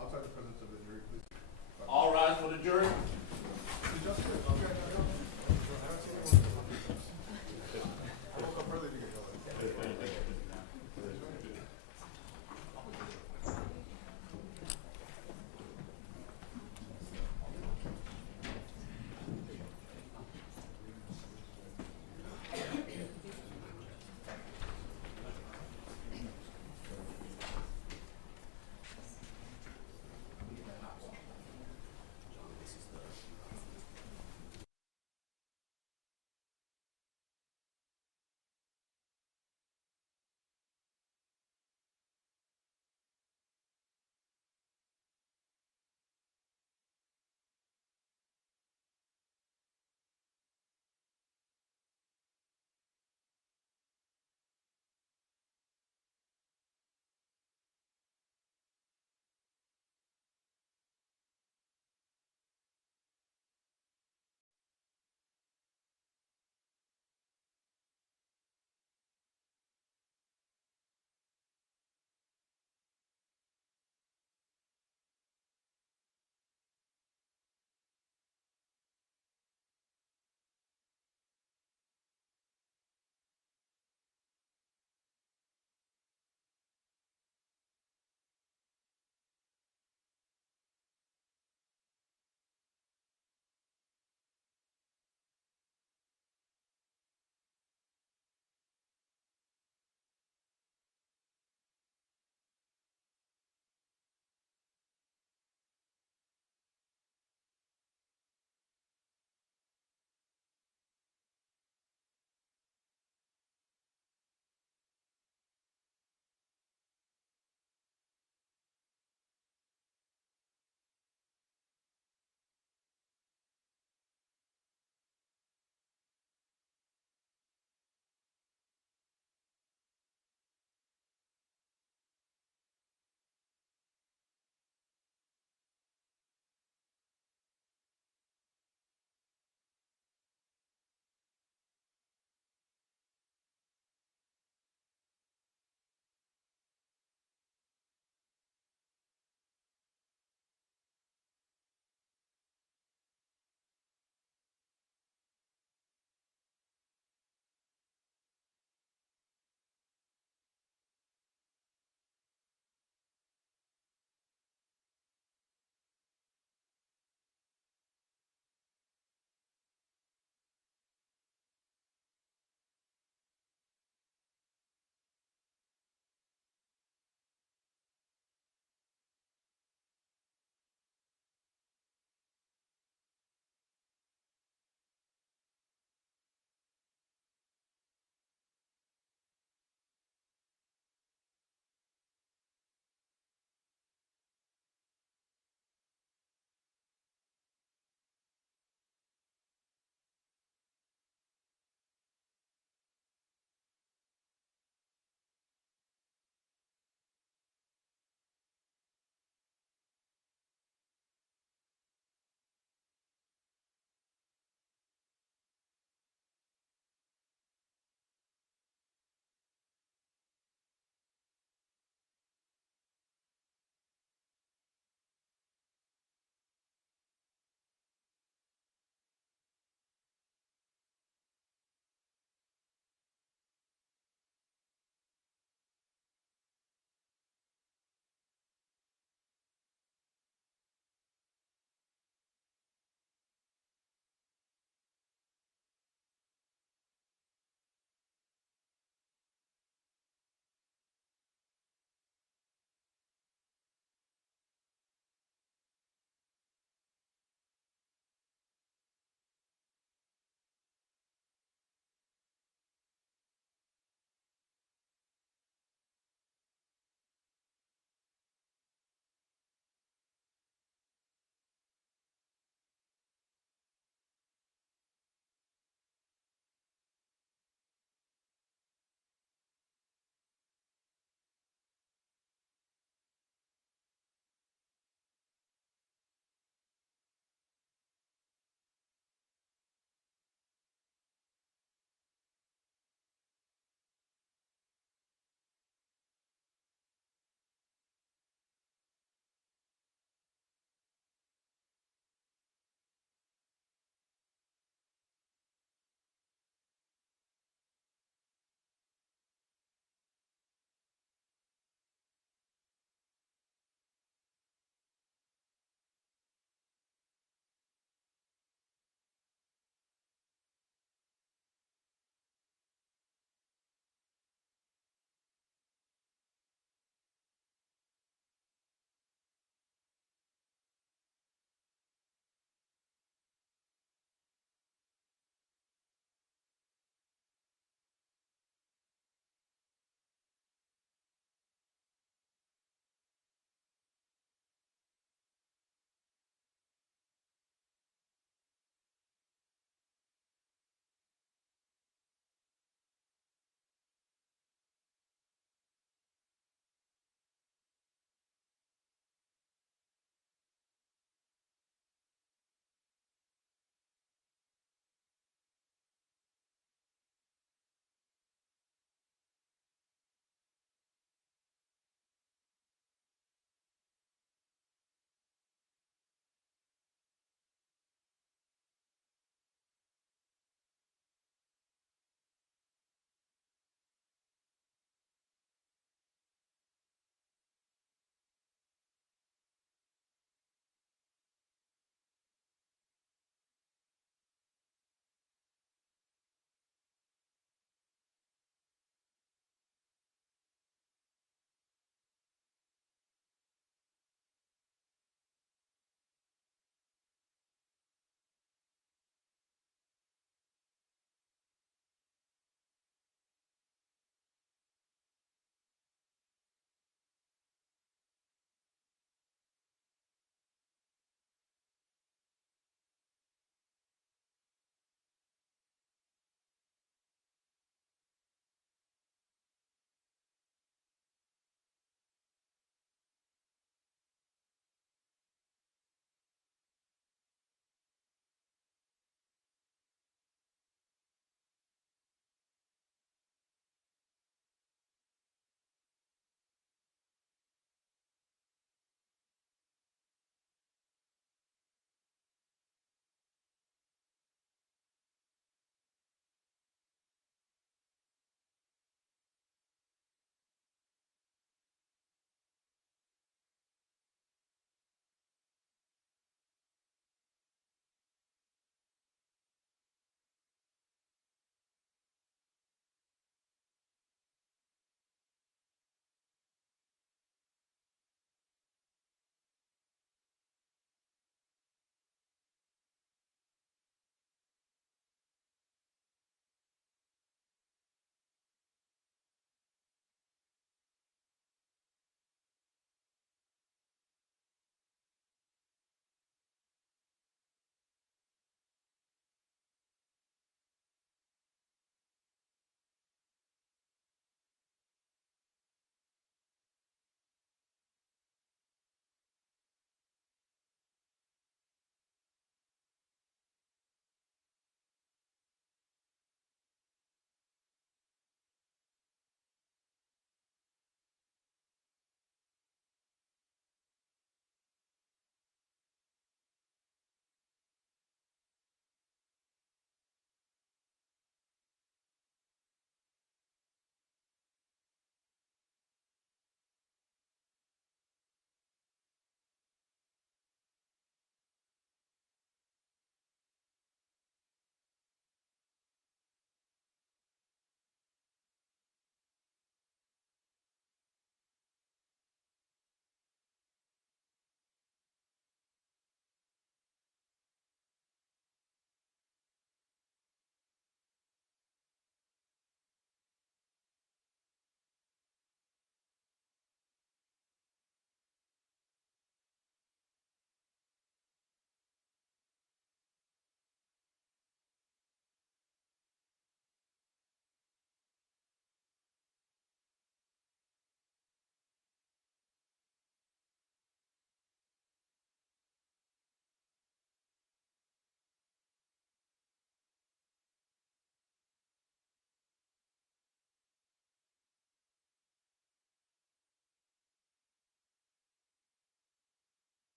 Outside the presence of the jury, please. All rise for the jury.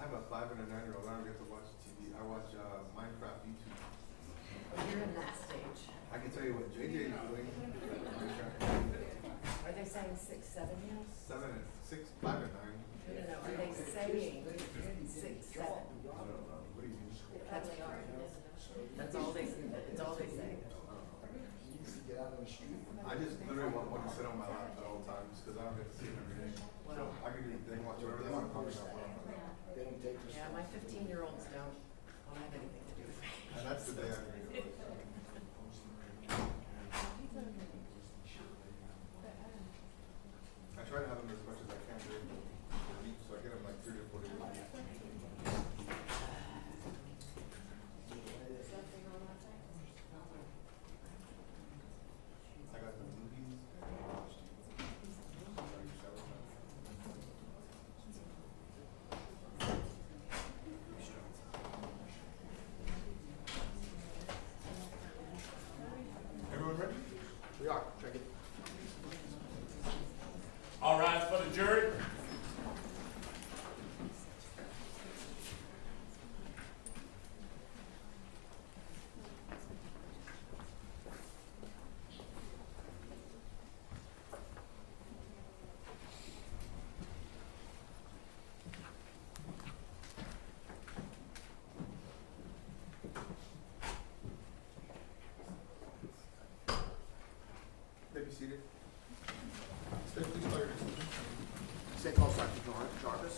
I have a 5 and a 9-year-old. I don't get to watch TV. I watch Minecraft YouTube. Oh, you're in that stage. I can tell you what JJ is doing. Minecraft. Are they saying 6, 7 years? 7 and 6, 5 and 9. No. Are they saying 6, 7? I don't know. What do you mean? That's what they are. That's all they. It's all they say. I just literally want one to sit on my lap at all times because I don't get to see him every day. So I can do they watch whatever they want to talk about. Yeah, my 15-year-olds don't have anything to do with me. And that's the day I agree with it. I try to have them as much as I can during the week, so I get them like 3 to 4 days a week. I got the movies and I watched like 7 times. Everyone ready? We are. Check it. All rise for the jury. May be seated. Stay, please call your name. St. Paul's Dr. Jarvis.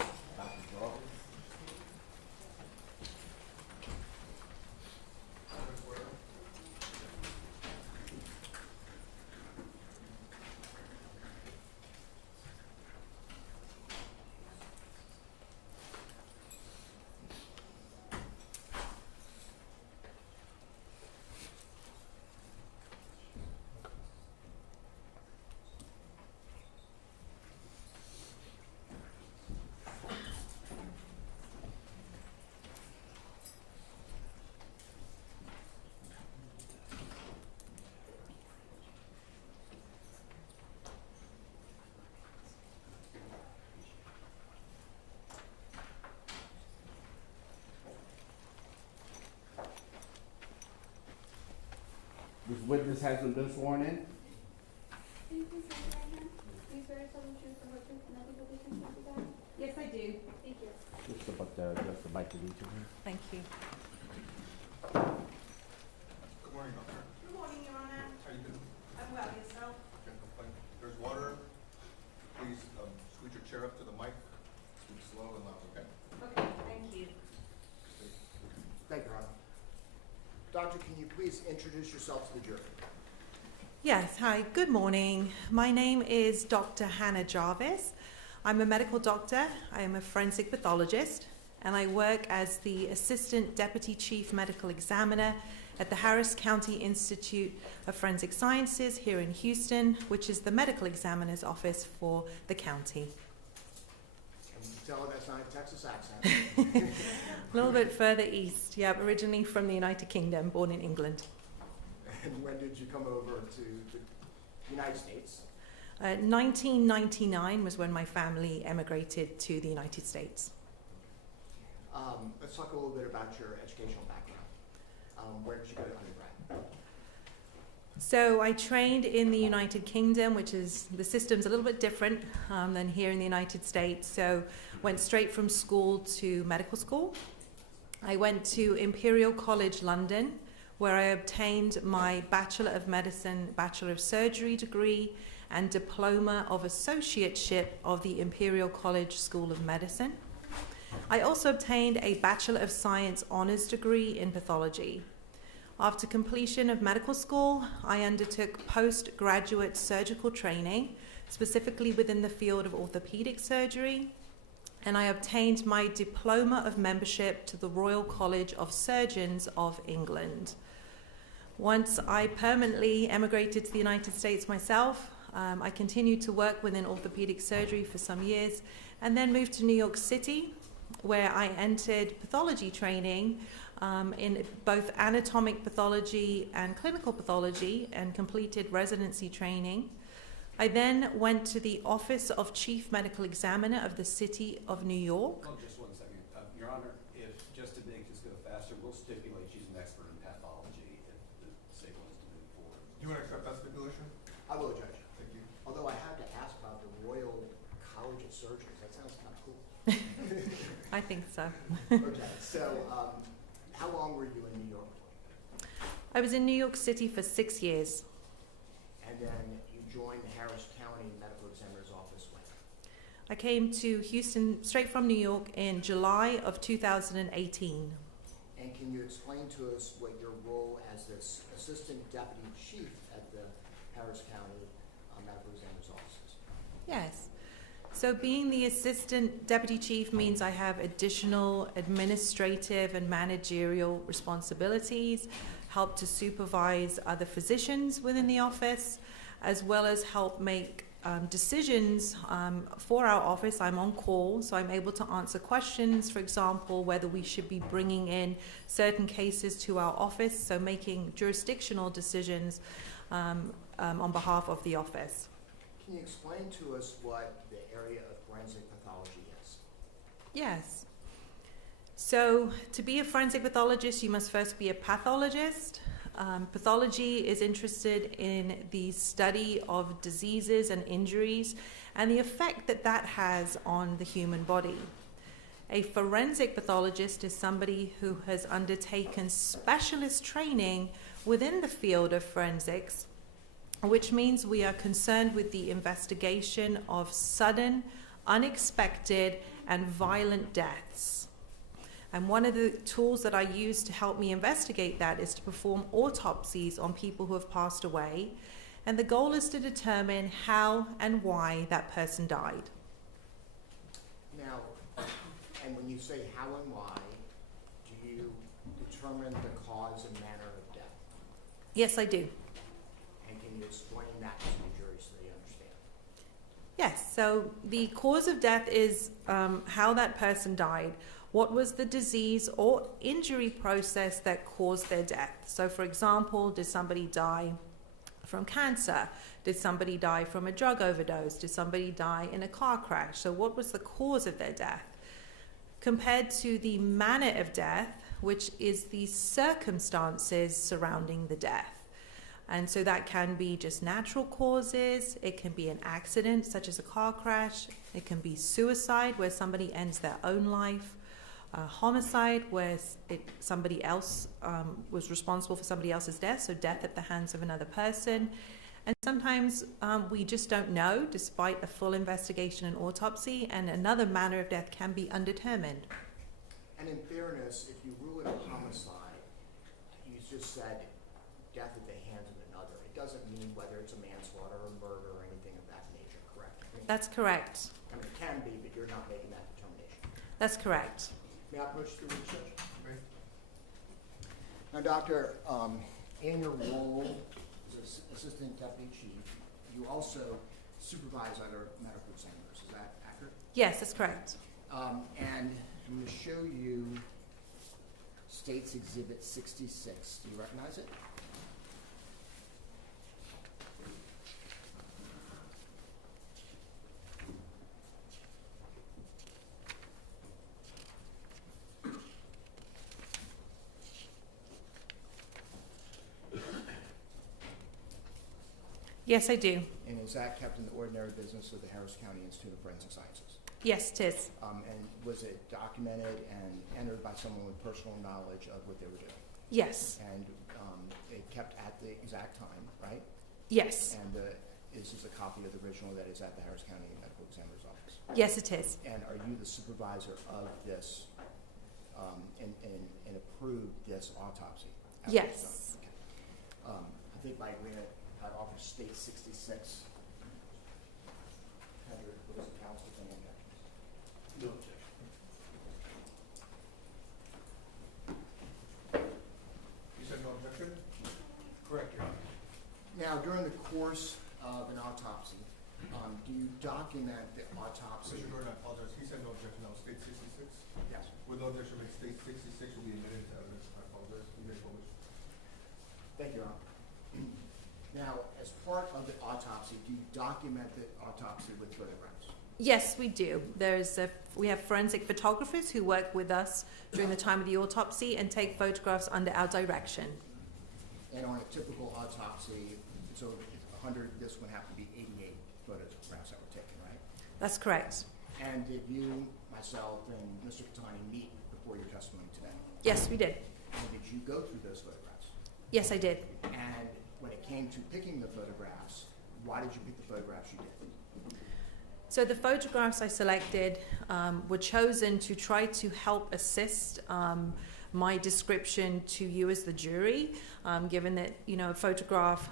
This witness hasn't been sworn in. Can you please raise your right hand? Do you swear to tell the truth, the whole truth, and nothing but the truth, so help you God? Yes, I do. Thank you. Just about just the mic to each of you. Thank you. Good morning, doctor. Good morning, Your Honor. How you doing? I'm well, yourself? Can't complain. There's water. Please scoot your chair up to the mic. Speak slow and loud, okay? Okay, thank you. Thank you, Ron. Doctor, can you please introduce yourself to the jury? Yes, hi, good morning. My name is Dr. Hannah Jarvis. I'm a medical doctor, I am a forensic pathologist, and I work as the Assistant Deputy Chief Medical Examiner at the Harris County Institute of Forensic Sciences here in Houston, which is the medical examiner's office for the county. And you can tell that's not a Texas accent. A little bit further east, yeah, originally from the United Kingdom, born in England. And when did you come over to the United States? 1999 was when my family emigrated to the United States. Let's talk a little bit about your educational background. Where did you go to undergrad? So I trained in the United Kingdom, which is, the system's a little bit different than here in the United States. So went straight from school to medical school. I went to Imperial College London, where I obtained my Bachelor of Medicine, Bachelor of Surgery degree, and Diploma of Associateship of the Imperial College School of Medicine. I also obtained a Bachelor of Science honors degree in pathology. After completion of medical school, I undertook postgraduate surgical training, specifically within the field of orthopedic surgery, and I obtained my Diploma of Membership to the Royal College of Surgeons of England. Once I permanently emigrated to the United States myself, I continued to work within orthopedic surgery for some years, and then moved to New York City, where I entered pathology training in both anatomic pathology and clinical pathology, and completed residency training. I then went to the Office of Chief Medical Examiner of the City of New York. Oh, just 1 second. Your Honor, if, just to make this go faster, we'll stipulate she's an expert in pathology if the state wants to move forward. Do you want to accept that stipulation? I will, Judge. Thank you. Although I have to ask about the Royal College of Surgeons. That sounds kind of cool. I think so. Okay, so how long were you in New York? I was in New York City for 6 years. And then you joined the Harris County Medical Examiner's Office when? I came to Houston straight from New York in July of 2018. And can you explain to us what your role as this Assistant Deputy Chief at the Harris County Medical Examiner's Office is? Yes. So being the Assistant Deputy Chief means I have additional administrative and managerial responsibilities, help to supervise other physicians within the office, as well as help make decisions for our office. I'm on call, so I'm able to answer questions, for example, whether we should be bringing in certain cases to our office, so making jurisdictional decisions on behalf of the office. Can you explain to us what the area of forensic pathology is? Yes. So to be a forensic pathologist, you must first be a pathologist. Pathology is interested in the study of diseases and injuries and the effect that that has on the human body. A forensic pathologist is somebody who has undertaken specialist training within the field of forensics, which means we are concerned with the investigation of sudden, unexpected, and violent deaths. And one of the tools that I use to help me investigate that is to perform autopsies on people who have passed away. And the goal is to determine how and why that person died. Now, and when you say how and why, do you determine the cause and manner of death? Yes, I do. And can you explain that to the jury so they understand? Yes, so the cause of death is how that person died. What was the disease or injury process that caused their death? So, for example, did somebody die from cancer? Did somebody die from a drug overdose? Did somebody die in a car crash? So what was the cause of their death? Compared to the manner of death, which is the circumstances surrounding the death. And so that can be just natural causes, it can be an accident such as a car crash, it can be suicide where somebody ends their own life, homicide where somebody else was responsible for somebody else's death, so death at the hands of another person. And sometimes we just don't know despite a full investigation and autopsy, and another manner of death can be undetermined. And in fairness, if you rule it a homicide, you just said death at the hands of another. It doesn't mean whether it's a manslaughter or murder or anything of that nature, correct? That's correct. I mean, it can be, but you're not making that determination. That's correct. May I approach the research? Now, Doctor, in your role as Assistant Deputy Chief, you also supervise other medical examiners. Is that accurate? Yes, that's correct. And I'm going to show you State's Exhibit 66. Do you recognize it? Yes, I do. And is that kept in the ordinary business of the Harris County Institute of Forensic Sciences? Yes, it is. And was it documented and entered by someone with personal knowledge of what they were doing? Yes. And it kept at the exact time, right? Yes. And this is a copy of the original that is at the Harris County Medical Examiner's Office? Yes, it is. And are you the supervisor of this and approved this autopsy? Yes. Okay. I think by agreement, I'd offer State 66. Have your opposing counsel with any objections? No objection. You said no objection? Correct, Your Honor. Now, during the course of an autopsy, do you document the autopsy? Mr. Jordan, I apologize. He said no objection. No, State 66. Yes. With no objection, State 66 will be admitted to evidence. I apologize. You may publish. Thank you, Your Honor. Now, as part of the autopsy, do you document the autopsy with photographs? Yes, we do. There's a we have forensic photographers who work with us during the time of the autopsy and take photographs under our direction. And on a typical autopsy, so 100, this one happened to be 88 photographs that were taken, right? That's correct. And did you, myself, and Mr. Catani meet before your testimony today? Yes, we did. And did you go through those photographs? Yes, I did. And when it came to picking the photographs, why did you pick the photographs you did? So the photographs I selected were chosen to try to help assist my description to you as the jury, given that, a photograph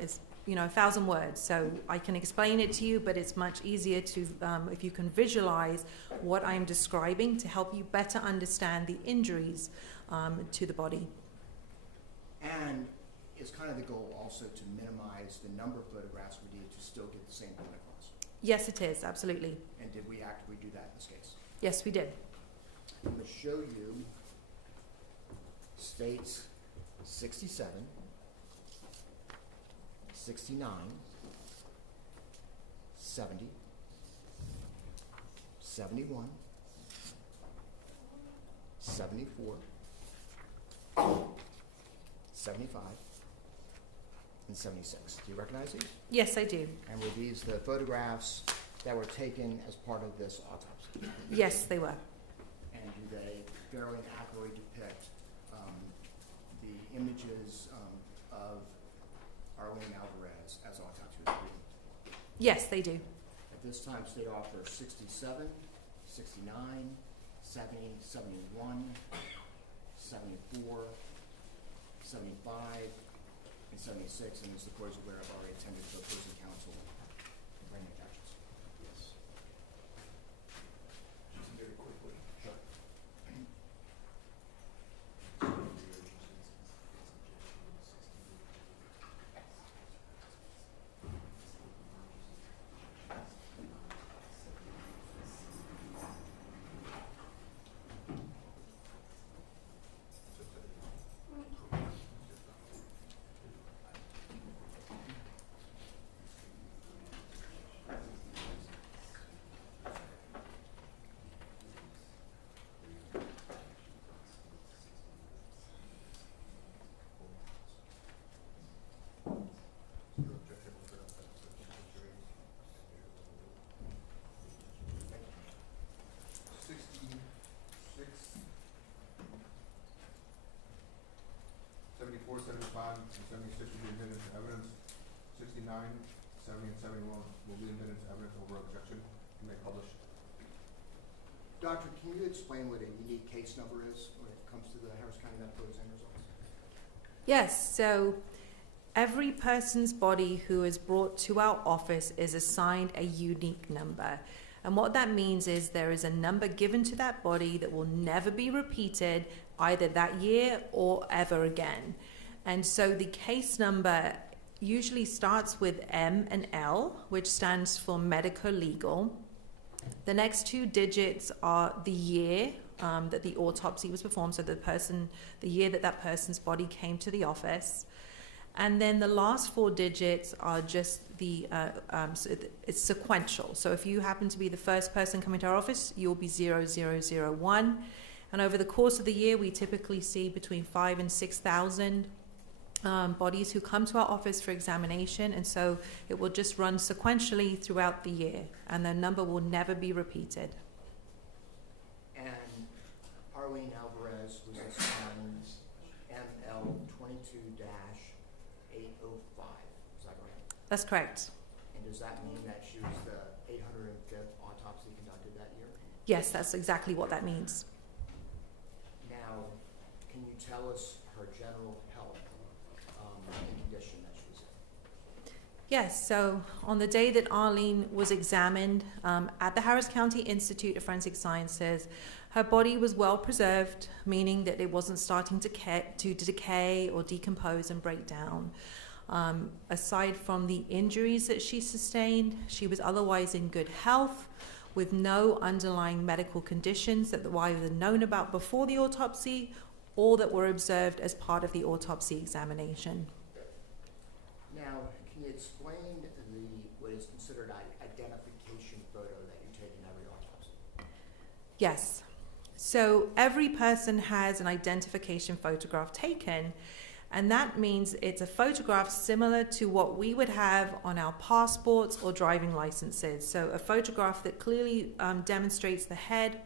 is 1,000 words. So I can explain it to you, but it's much easier to, if you can visualize what I'm describing, to help you better understand the injuries to the body. And is kind of the goal also to minimize the number of photographs we need to still get the same point across? Yes, it is, absolutely. And did we actively do that in this case? Yes, we did. I'm going to show you states 67, 69, 70, 71, 74, 75, and 76. Do you recognize these? Yes, I do. And were these the photographs that were taken as part of this autopsy? Yes, they were. And do they fairly and accurately depict the images of Arlene Alvarez as autopsy was being? Yes, they do. At this time, state officer 67, 69, 70, 71, 74, 75, and 76, and as the court is aware, I've already attended to opposing counsel bringing objections. Yes. Just very quickly. Sure. Four, 75, and 76 will be admitted to evidence. 69, 70, and 71 will be admitted to evidence over objection and may publish. Doctor, can you explain what a unique case number is when it comes to the Harris County medical exam results? Yes, so every person's body who is brought to our office is assigned a unique number. And what that means is there is a number given to that body that will never be repeated either that year or ever again. And so the case number usually starts with M and L, which stands for medico legal. The next two digits are the year that the autopsy was performed, so the year that that person's body came to the office. And then the last four digits are just it's sequential. So if you happen to be the first person coming to our office, you'll be 0001. And over the course of the year, we typically see between 5,000 and 6,000 bodies who come to our office for examination. And so it will just run sequentially throughout the year, and the number will never be repeated. And Arlene Alvarez was assigned ML 22-805. Is that right? That's correct. And does that mean that she was the 805th autopsy conducted that year? Yes, that's exactly what that means. Now, can you tell us her general health and condition that she was in? Yes, so on the day that Arlene was examined at the Harris County Institute of Forensic Sciences, her body was well preserved, meaning that it wasn't starting to decay or decompose and break down. Aside from the injuries that she sustained, she was otherwise in good health with no underlying medical conditions that were either known about before the autopsy or that were observed as part of the autopsy examination. Now, can you explain what is considered an identification photo that you take in every autopsy? Yes. So every person has an identification photograph taken, and that means it's a photograph similar to what we would have on our passports or driving licenses. So a photograph that clearly demonstrates the head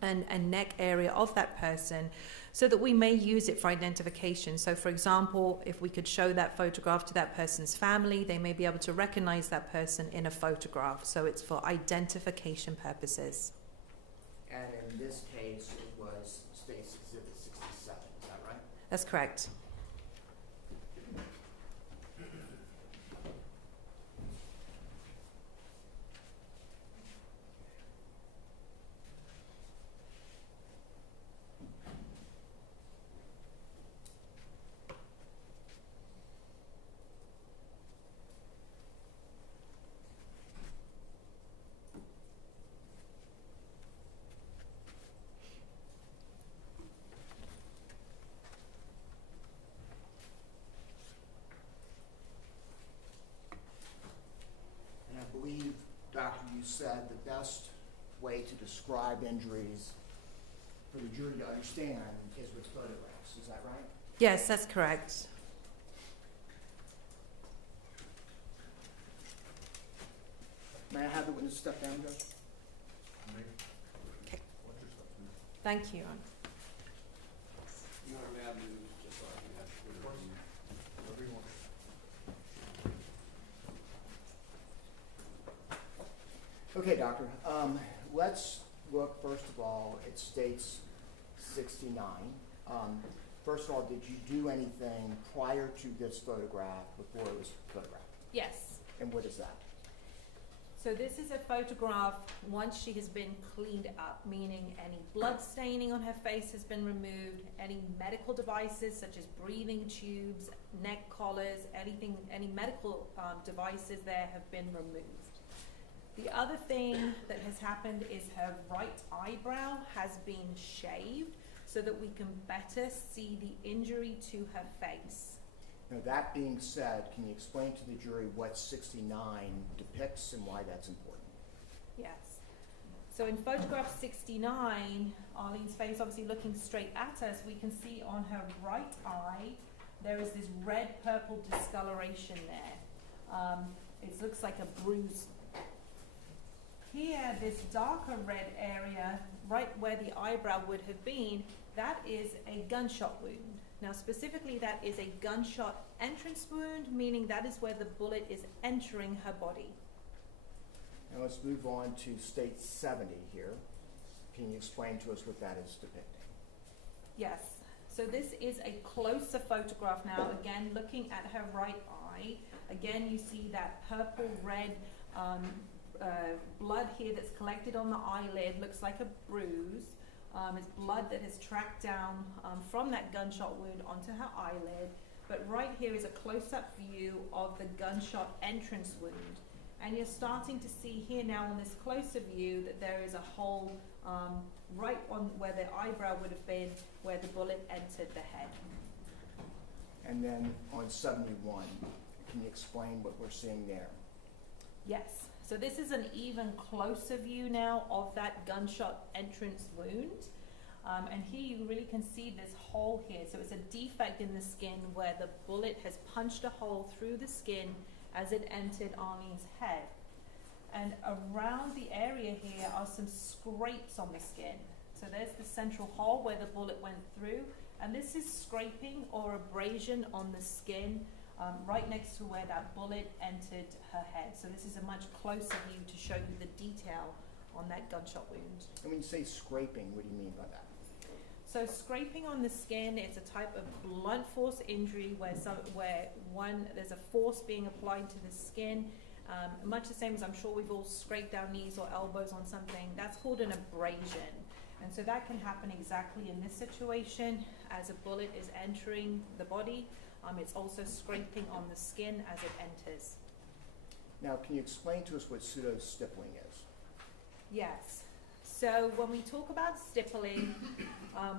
and neck area of that person, so that we may use it for identification. So for example, if we could show that photograph to that person's family, they may be able to recognize that person in a photograph. So it's for identification purposes. And in this case, it was State's Exhibit 67, is that right? That's correct. And I believe, Doctor, you said the best way to describe injuries for the jury to understand is with photographs, is that right? Yes, that's correct. May I have the witness step down, Judge? Okay. What's your stuff, please? Thank you. Your Honor, may I move just so I can have Of course. Whatever you want. Okay, Doctor. Let's look first of all at State's 69. First of all, did you do anything prior to this photograph before it was photographed? Yes. And what is that? So this is a photograph once she has been cleaned up, meaning any blood staining on her face has been removed, any medical devices such as breathing tubes, neck collars, anything, any medical devices there have been removed. The other thing that has happened is her right eyebrow has been shaved so that we can better see the injury to her face. Now, that being said, can you explain to the jury what 69 depicts and why that's important? Yes. So in photograph 69, Arlene's face obviously looking straight at us, we can see on her right eye, there is this red-purple discoloration there. It looks like a bruise. Here, this darker red area, right where the eyebrow would have been, that is a gunshot wound. Now, specifically, that is a gunshot entrance wound, meaning that is where the bullet is entering her body. Now, let's move on to State 70 here. Can you explain to us what that is depicting? Yes. So this is a closer photograph now, again, looking at her right eye. Again, you see that purple-red blood here that's collected on the eyelid, looks like a bruise. It's blood that has tracked down from that gunshot wound onto her eyelid. But right here is a close-up view of the gunshot entrance wound. And you're starting to see here now on this closer view that there is a hole right on where the eyebrow would have been, where the bullet entered the head. And then on 71, can you explain what we're seeing there? Yes. So this is an even closer view now of that gunshot entrance wound. And here you really can see this hole here. So it's a defect in the skin where the bullet has punched a hole through the skin as it entered Arlene's head. And around the area here are some scrapes on the skin. So there's the central hole where the bullet went through. And this is scraping or abrasion on the skin right next to where that bullet entered her head. So this is a much closer view to show you the detail on that gunshot wound. And when you say scraping, what do you mean by that? So scraping on the skin is a type of blunt force injury where there's a force being applied to the skin, much the same as I'm sure we've all scraped our knees or elbows on something. That's called an abrasion. And so that can happen exactly in this situation as a bullet is entering the body. It's also scraping on the skin as it enters. Now, can you explain to us what pseudo-stippling is? Yes. So when we talk about stippling,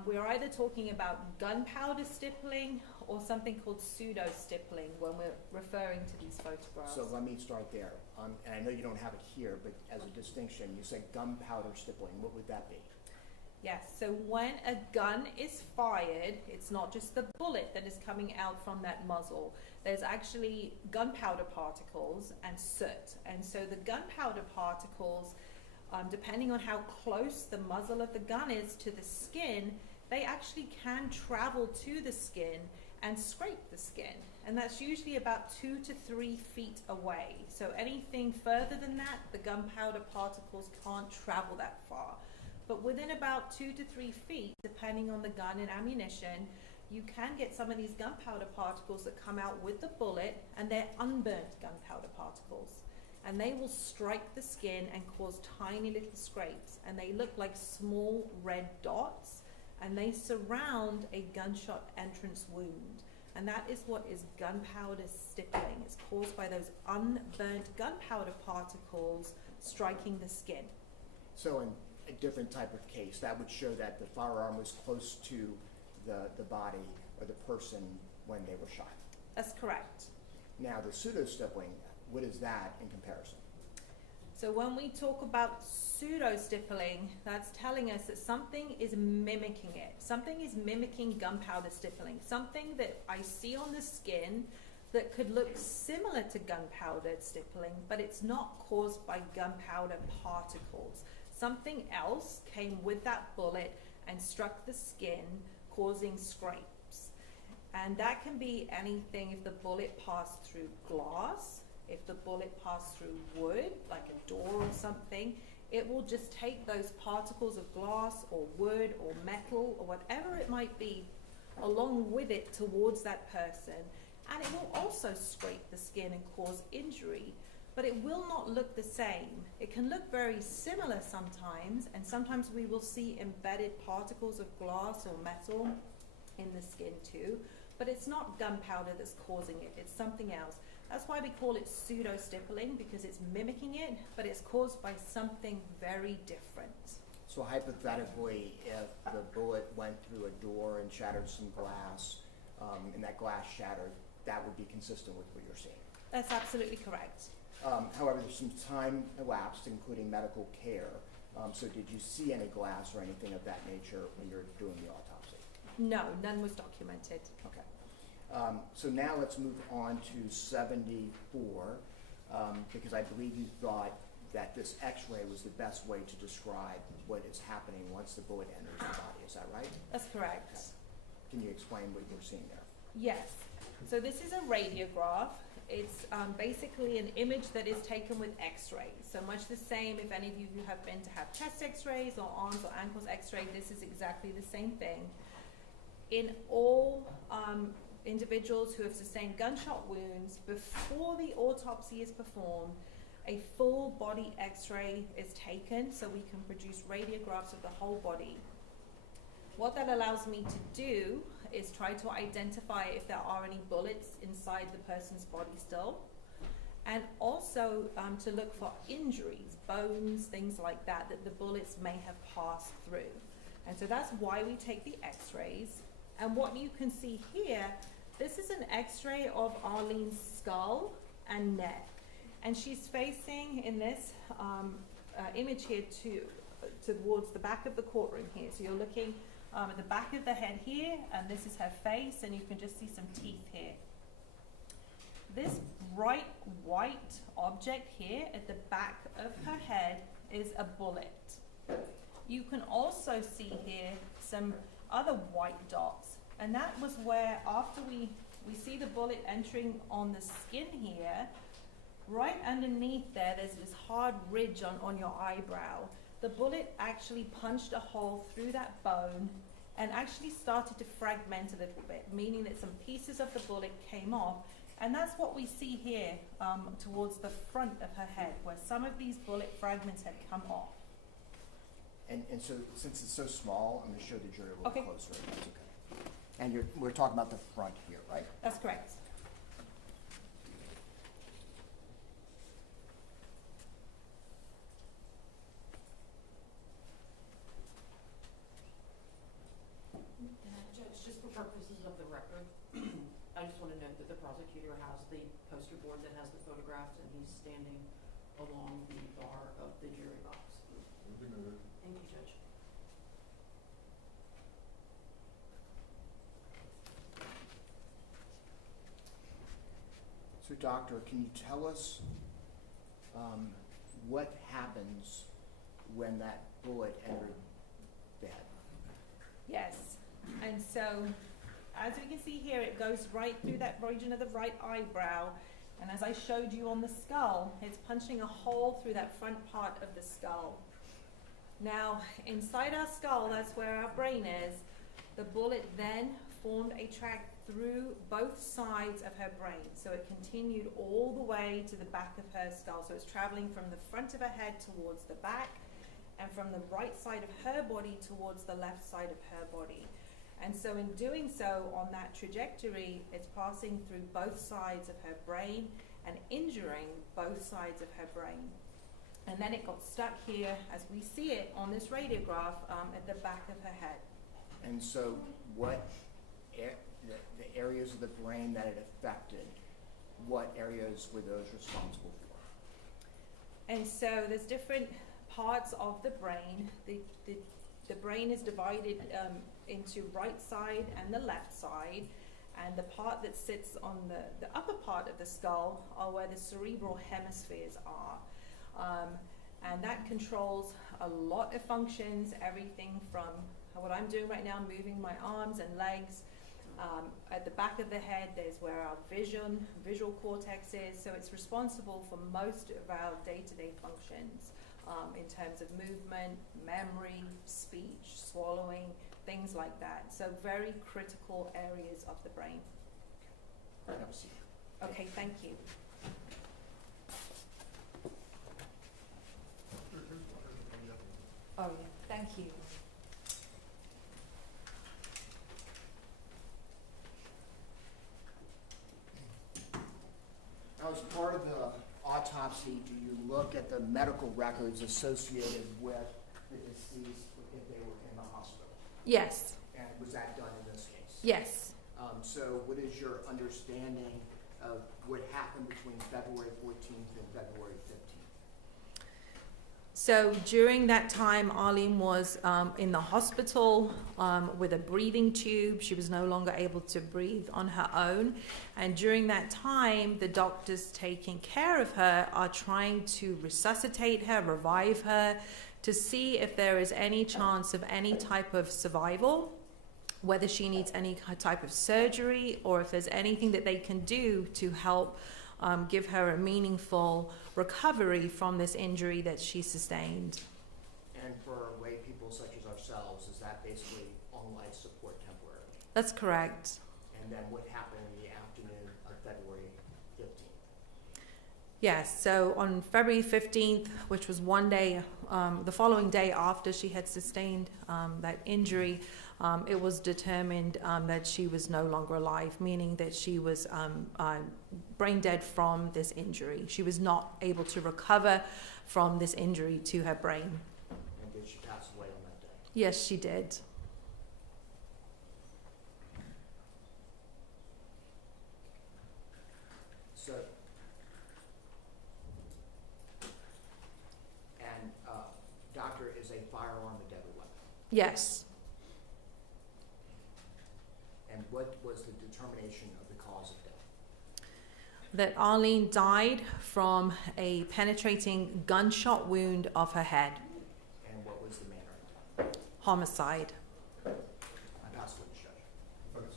we're either talking about gunpowder stippling or something called pseudo-stippling when we're referring to these photographs. So let me start there. And I know you don't have it here, but as a distinction, you said gunpowder stippling. What would that be? Yes, so when a gun is fired, it's not just the bullet that is coming out from that muzzle. There's actually gunpowder particles and soot. And so the gunpowder particles, depending on how close the muzzle of the gun is to the skin, they actually can travel to the skin and scrape the skin. And that's usually about 2 to 3 feet away. So anything further than that, the gunpowder particles can't travel that far. But within about 2 to 3 feet, depending on the gun and ammunition, you can get some of these gunpowder particles that come out with the bullet, and they're unburnt gunpowder particles. And they will strike the skin and cause tiny little scrapes. And they look like small red dots, and they surround a gunshot entrance wound. And that is what is gunpowder stippling. It's caused by those unburnt gunpowder particles striking the skin. So in a different type of case, that would show that the firearm was close to the body or the person when they were shot. That's correct. Now, the pseudo-stippling, what is that in comparison? So when we talk about pseudo-stippling, that's telling us that something is mimicking it. Something is mimicking gunpowder stippling. Something that I see on the skin that could look similar to gunpowder stippling, but it's not caused by gunpowder particles. Something else came with that bullet and struck the skin, causing scrapes. And that can be anything if the bullet passed through glass, if the bullet passed through wood, like a door or something. It will just take those particles of glass or wood or metal or whatever it might be along with it towards that person. And it will also scrape the skin and cause injury. But it will not look the same. It can look very similar sometimes, and sometimes we will see embedded particles of glass or metal in the skin too, but it's not gunpowder that's causing it, it's something else. That's why we call it pseudo-stippling, because it's mimicking it, but it's caused by something very different. So hypothetically, if the bullet went through a door and shattered some glass, and that glass shattered, that would be consistent with what you're seeing? That's absolutely correct. However, there's some time elapsed, including medical care. So did you see any glass or anything of that nature when you're doing the autopsy? No, none was documented. Okay. So now let's move on to 74, because I believe you thought that this x-ray was the best way to describe what is happening once the bullet enters the body. Is that right? That's correct. Okay. Can you explain what you're seeing there? Yes. So this is a radiograph. It's basically an image that is taken with x-rays. So much the same, if any of you have been to have chest x-rays or arms or ankles x-ray, this is exactly the same thing. In all individuals who have sustained gunshot wounds, before the autopsy is performed, a full body x-ray is taken so we can produce radiographs of the whole body. What that allows me to do is try to identify if there are any bullets inside the person's body still, and also to look for injuries, bones, things like that, that the bullets may have passed through. And so that's why we take the x-rays. And what you can see here, this is an x-ray of Arlene's skull and neck. And she's facing, in this image here, towards the back of the courtroom here. So you're looking at the back of the head here, and this is her face, and you can just see some teeth here. This bright white object here at the back of her head is a bullet. You can also see here some other white dots, and that was where, after we see the bullet entering on the skin here, right underneath there's this hard ridge on your eyebrow. The bullet actually punched a hole through that bone and actually started to fragment a little bit, meaning that some pieces of the bullet came off. And that's what we see here towards the front of her head, where some of these bullet fragments had come off. And so, since it's so small, I'm going to show the jury a little Okay. closer, if that's okay. And we're talking about the front here, right? That's correct. Judge, just for purposes of the record, I just want to note that the prosecutor has the poster board that has the photographs, and he's standing along the bar of the jury box. Thank you, Judge. doctor, can you tell us what happens when that bullet entered the head? Yes, and so, as we can see here, it goes right through that region of the right eyebrow, and as I showed you on the skull, it's punching a hole through that front part of the skull. Now, inside our skull, that's where our brain is, the bullet then formed a track through both sides of her brain. So it continued all the way to the back of her skull. So it's traveling from the front of her head towards the back, and from the right side of her body towards the left side of her body. And so in doing so, on that trajectory, it's passing through both sides of her brain and injuring both sides of her brain. And then it got stuck here, as we see it on this radiograph, at the back of her head. And so the areas of the brain that it affected, what areas were those responsible for? And so there's different parts of the brain. The brain is divided into right side and the left side, and the part that sits on the upper part of the skull are where the cerebral hemispheres are. And that controls a lot of functions, everything from what I'm doing right now, moving my arms and legs. At the back of the head, there's where our visual cortex is, so it's responsible for most of our day-to-day functions in terms of movement, memory, speech, swallowing, things like that. So very critical areas of the brain. Have a seat. Okay, thank you. Oh, yeah, thank you. Now, as part of the autopsy, do you look at the medical records associated with the deceased if they were in the hospital? Yes, And was that done in this case? yes. So what is your understanding of what happened between February 14th and February 15th? So during that time, Arlene was in the hospital with a breathing tube. She was no longer able to breathe on her own. And during that time, the doctors taking care of her are trying to resuscitate her, revive her, to see if there is any chance of any type of survival, whether she needs any type of surgery, or if there's anything that they can do to help give her a meaningful recovery from this injury that she sustained. And for lay people such as ourselves, is that basically on life support temporarily? That's correct. And then what happened in the afternoon of February 15th? Yes, so on February 15th, which was one day, the following day after she had sustained that injury, it was determined that she was no longer alive, meaning that she was brain dead from this injury. She was not able to recover from this injury to her brain. And did she pass away on that day? Yes, she did. So, and doctor, is a firearm a deadly weapon? Yes. And what was the determination of the cause of death? That Arlene died from a penetrating gunshot wound of her head. And what was the manner of death? Homicide. I pass the witness, Judge. Focus.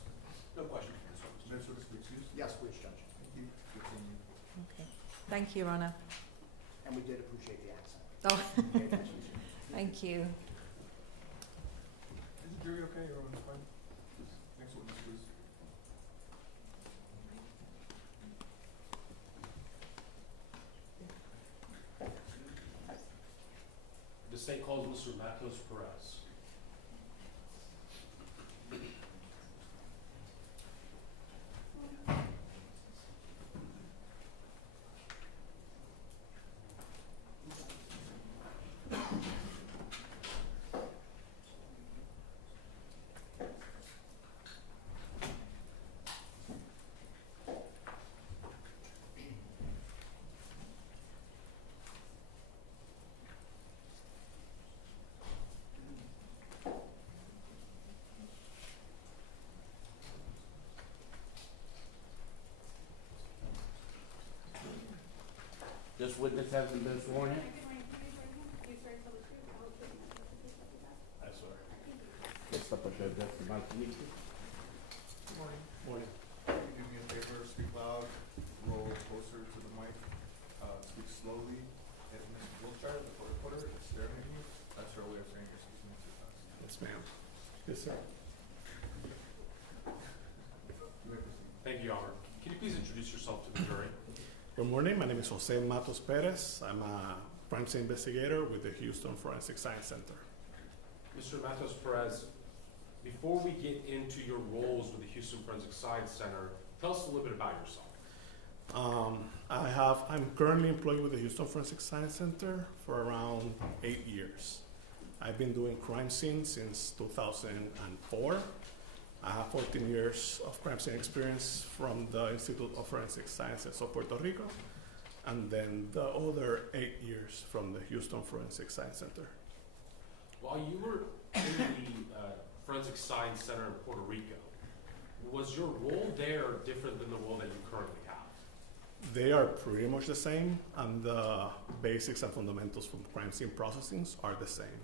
No questions from this witness. Next witness, be excused. Yes, please, Judge. Thank you. Continue. Okay. Thank you, Rona. And we did appreciate the accent. Oh, Pay attention to it. thank you. Is the jury okay, or everyone's fine? Next witness, please. The state calls Mr. Matos Perez. witness hasn't been sworn in. Good morning. Can you swear him? Do you swear to tell the truth, the whole truth, and nothing but the truth, so help you God? I swear. Thank you. Let's step up there, just the mic to meet you. Good morning. Morning. Can you do me a favor, speak loud, roll closer to the mic, speak slowly, and Ms. Wiltshire, the court reporter, is staring at you. That's her way of saying you're speaking too fast. Yes, ma'am. Yes, sir. You may proceed. Thank you, Your Honor. Can you please introduce yourself to the jury? Good morning. My name is Jose Matos Perez. I'm a crime scene investigator with the Houston Forensic Science Center. Mr. Matos Perez, before we get into your roles with the Houston Forensic Science Center, tell us a little bit about yourself. I'm currently employed with the Houston Forensic Science Center for around 8 years. I've been doing crime scenes since 2004. I have 14 years of crime scene experience from the Institute of Forensic Sciences of Puerto Rico, and then the other 8 years from the Houston Forensic Science Center. While you were in the Forensic Science Center in Puerto Rico, was your role there different than the role that you currently have? They are pretty much the same, and the basics and fundamentals from crime scene processing are the same.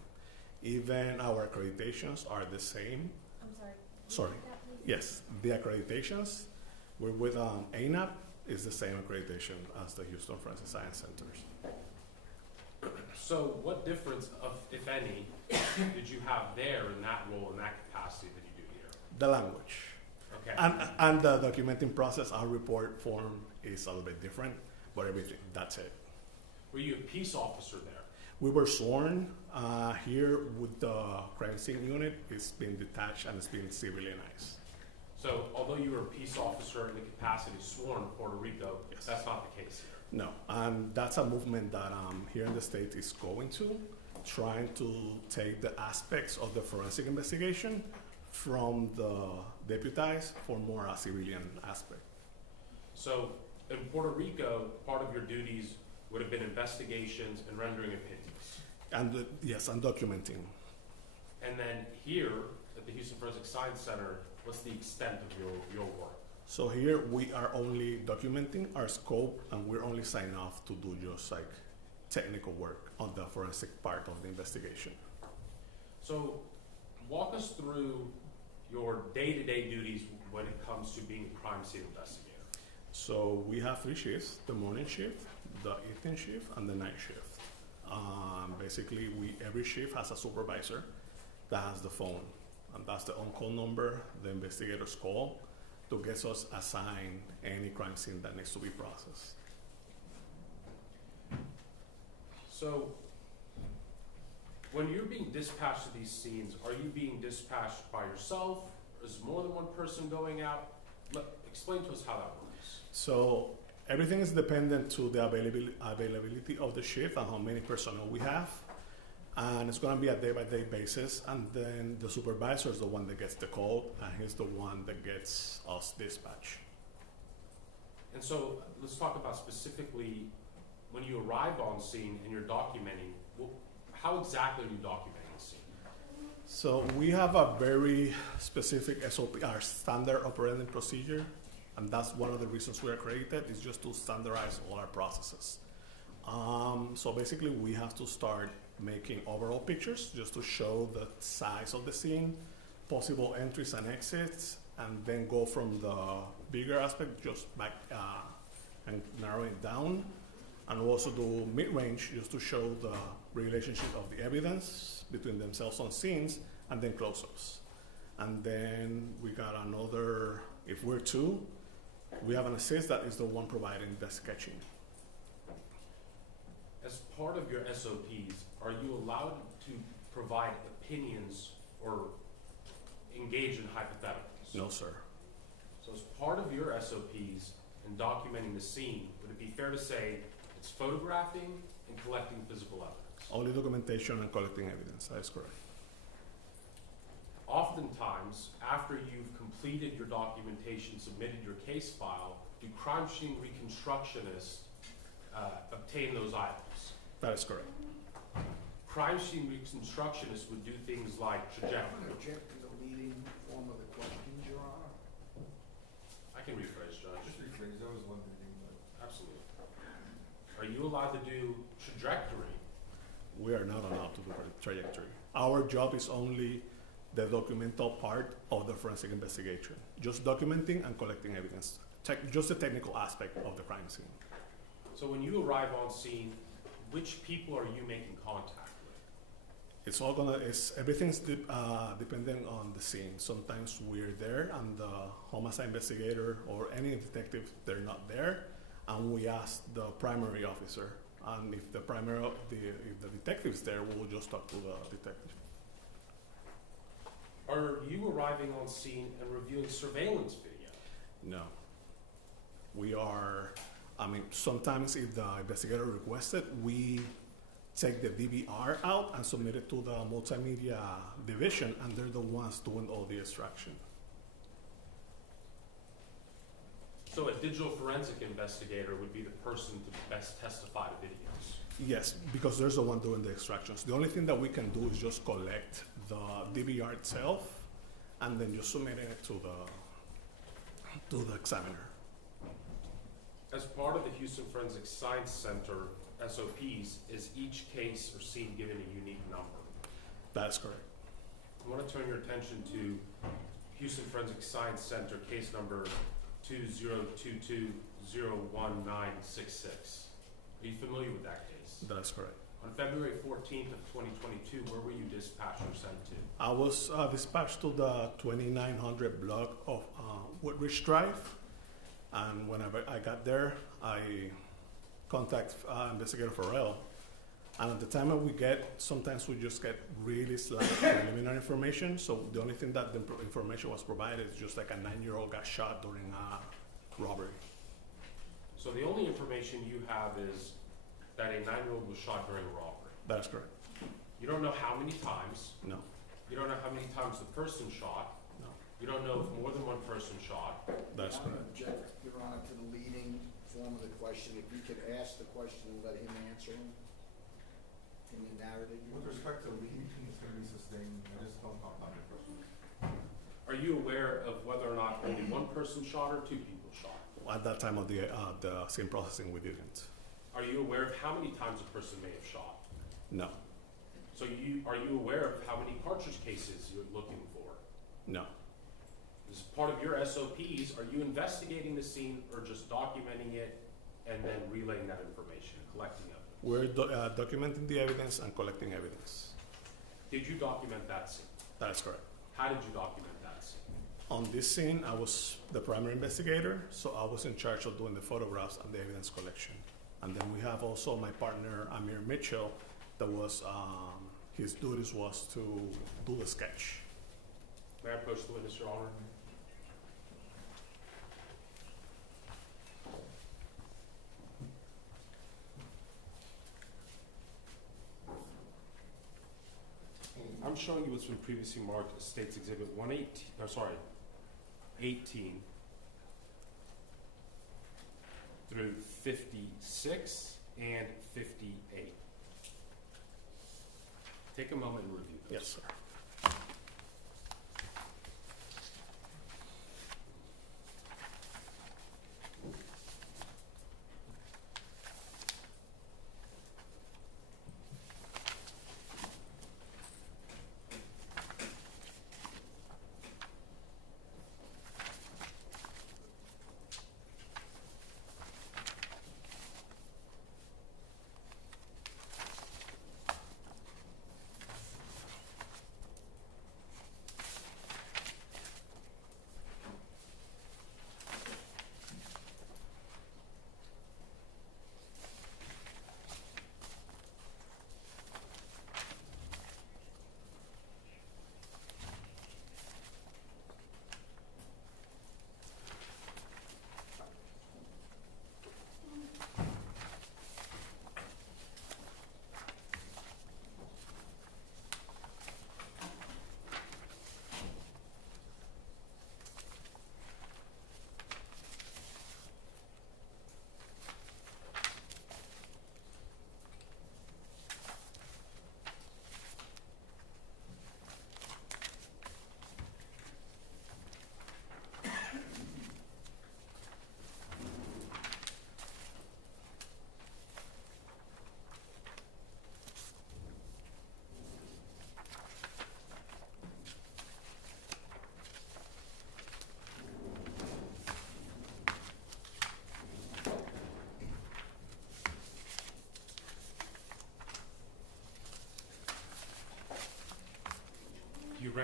Even our accreditations are the same. I'm sorry. Sorry. Repeat that, please. Yes, the accreditations, we're with ANAP, is the same accreditation as the Houston Forensic Science Centers. So what difference, if any, did you have there in that role, in that capacity that you do here? The language. Okay. And the documenting process, our report form is a little bit different, but everything, that's it. Were you a peace officer there? We were sworn here with the crime scene unit. It's been detached and it's been civilianized. So although you were a peace officer in the capacity sworn in Puerto Rico, Yes. that's not the case here. No, and that's a movement that here in the state is going to, trying to take the aspects of the forensic investigation from the deputized for more a civilian aspect. So in Puerto Rico, part of your duties would have been investigations and rendering opinions. And yes, and documenting. And then here at the Houston Forensic Science Center, what's the extent of your work? So here we are only documenting our scope, and we're only signing off to do just like technical work on the forensic part of the investigation. So walk us through your day-to-day duties when it comes to being a crime scene investigator. So we have 3 shifts: the morning shift, the evening shift, and the night shift. Basically, every shift has a supervisor that has the phone, and that's the on-call number the investigators call to get us assigned any crime scene that needs to be processed. So when you're being dispatched to these scenes, are you being dispatched by yourself? Is more than one person going out? Explain to us how that works. So everything is dependent to the availability of the shift and how many personnel we have. And it's going to be a day-by-day basis. And then the supervisor is the one that gets the call, and he's the one that gets us dispatch. And so let's talk about specifically when you arrive on scene and you're documenting, how exactly are you documenting the scene? So we have a very specific SOP, our standard operating procedure, and that's one of the reasons we're accredited, is just to standardize all our processes. So basically we have to start making overall pictures just to show the size of the scene, possible entries and exits, and then go from the bigger aspect just back and narrow it down, and also do mid-range just to show the relationship of the evidence between themselves on scenes, and then close-ups. And then we got another, if we're 2, we have an assist that is the one providing the sketching. As part of your SOPs, are you allowed to provide opinions or engage in hypotheticals? No, sir. So as part of your SOPs in documenting the scene, would it be fair to say it's photographing and collecting physical evidence? Only documentation and collecting evidence, that is correct. Oftentimes, after you've completed your documentation, submitted your case file, do crime scene reconstructionists obtain those items? That is correct. Crime scene reconstructionists would do things like trajectory. I'm going to object to the leading form of the questions, Your Honor. I can rephrase, Judge. Just rephrase, that was one thing, but. Absolutely. Are you allowed to do trajectory? We are not allowed to do trajectory. Our job is only the documental part of the forensic investigation, just documenting and collecting evidence, just the technical aspect of the crime scene. So when you arrive on scene, which people are you making contact with? Everything's dependent on the scene. Sometimes we're there and the homicide investigator or any detective, they're not there, and we ask the primary officer. And if the detective's there, we'll just talk to the detective. Are you arriving on scene and reviewing surveillance video? No. We are, sometimes if the investigator requests it, we take the DVR out and submit it to the multimedia division, and they're the ones doing all the extraction. So a digital forensic investigator would be the person to best testify to videos? Yes, because there's the one doing the extractions. The only thing that we can do is just collect the DVR itself and then just submit it to the examiner. As part of the Houston Forensic Science Center SOPs, is each case or scene given a unique number? That is correct. I want to turn your attention to Houston Forensic Science Center case number 2022-01966. Are you familiar with that case? That is correct. On February 14th of 2022, where were you dispatched or sent to? I was dispatched to the 2900 block of Woodridge Drive, and whenever I got there, I contact Investigator Farrell. And at the time that sometimes we just get really slight preliminary information. So the only thing that the information was provided is just like a 9-year-old got shot during a robbery. So the only information you have is that a 9-year-old was shot during a robbery. That is correct. You don't know how many times. No. You don't know how many times the person shot. No. You don't know if more than one person shot. That's I correct. object, Your Honor, to the leading form of the question. If you could ask the question and let him answer them in the narrative. With respect to leading, it's going to be sustained. I just don't compound your question. Are you aware of whether or not only one person shot or 2 people shot? At that time of the scene processing, we didn't. Are you aware of how many times a person may have shot? No. So are you aware of how many cartridge cases you're looking for? No. As part of your SOPs, are you investigating the scene or just documenting it and then relaying that information, collecting it? We're documenting the evidence and collecting evidence. Did you document that scene? That is correct. How did you document that scene? On this scene, I was the primary investigator, so I was in charge of doing the photographs and the evidence collection. And then we have also my partner, Amir Mitchell, that was, his duties was to do the sketch. May I approach the witness, Your Honor? I'm showing you what's been previously marked as State's Exhibit 18 through 56 and 58. Take a moment and review those. Yes, sir.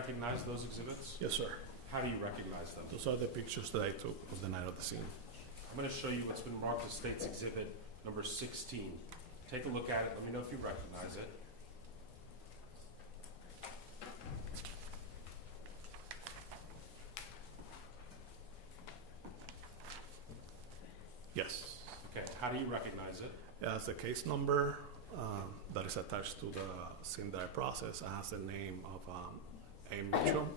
recognize those exhibits? Yes, sir. How do you recognize them? Those are the pictures that I took of the night of the scene. I'm going to show you what's been marked as State's Exhibit number 16. Take a look at it. Let me know if you recognize it. Yes. Okay, how do you recognize it? It has the case number that is attached to the scene that I processed. It has the name of A. Mitchell.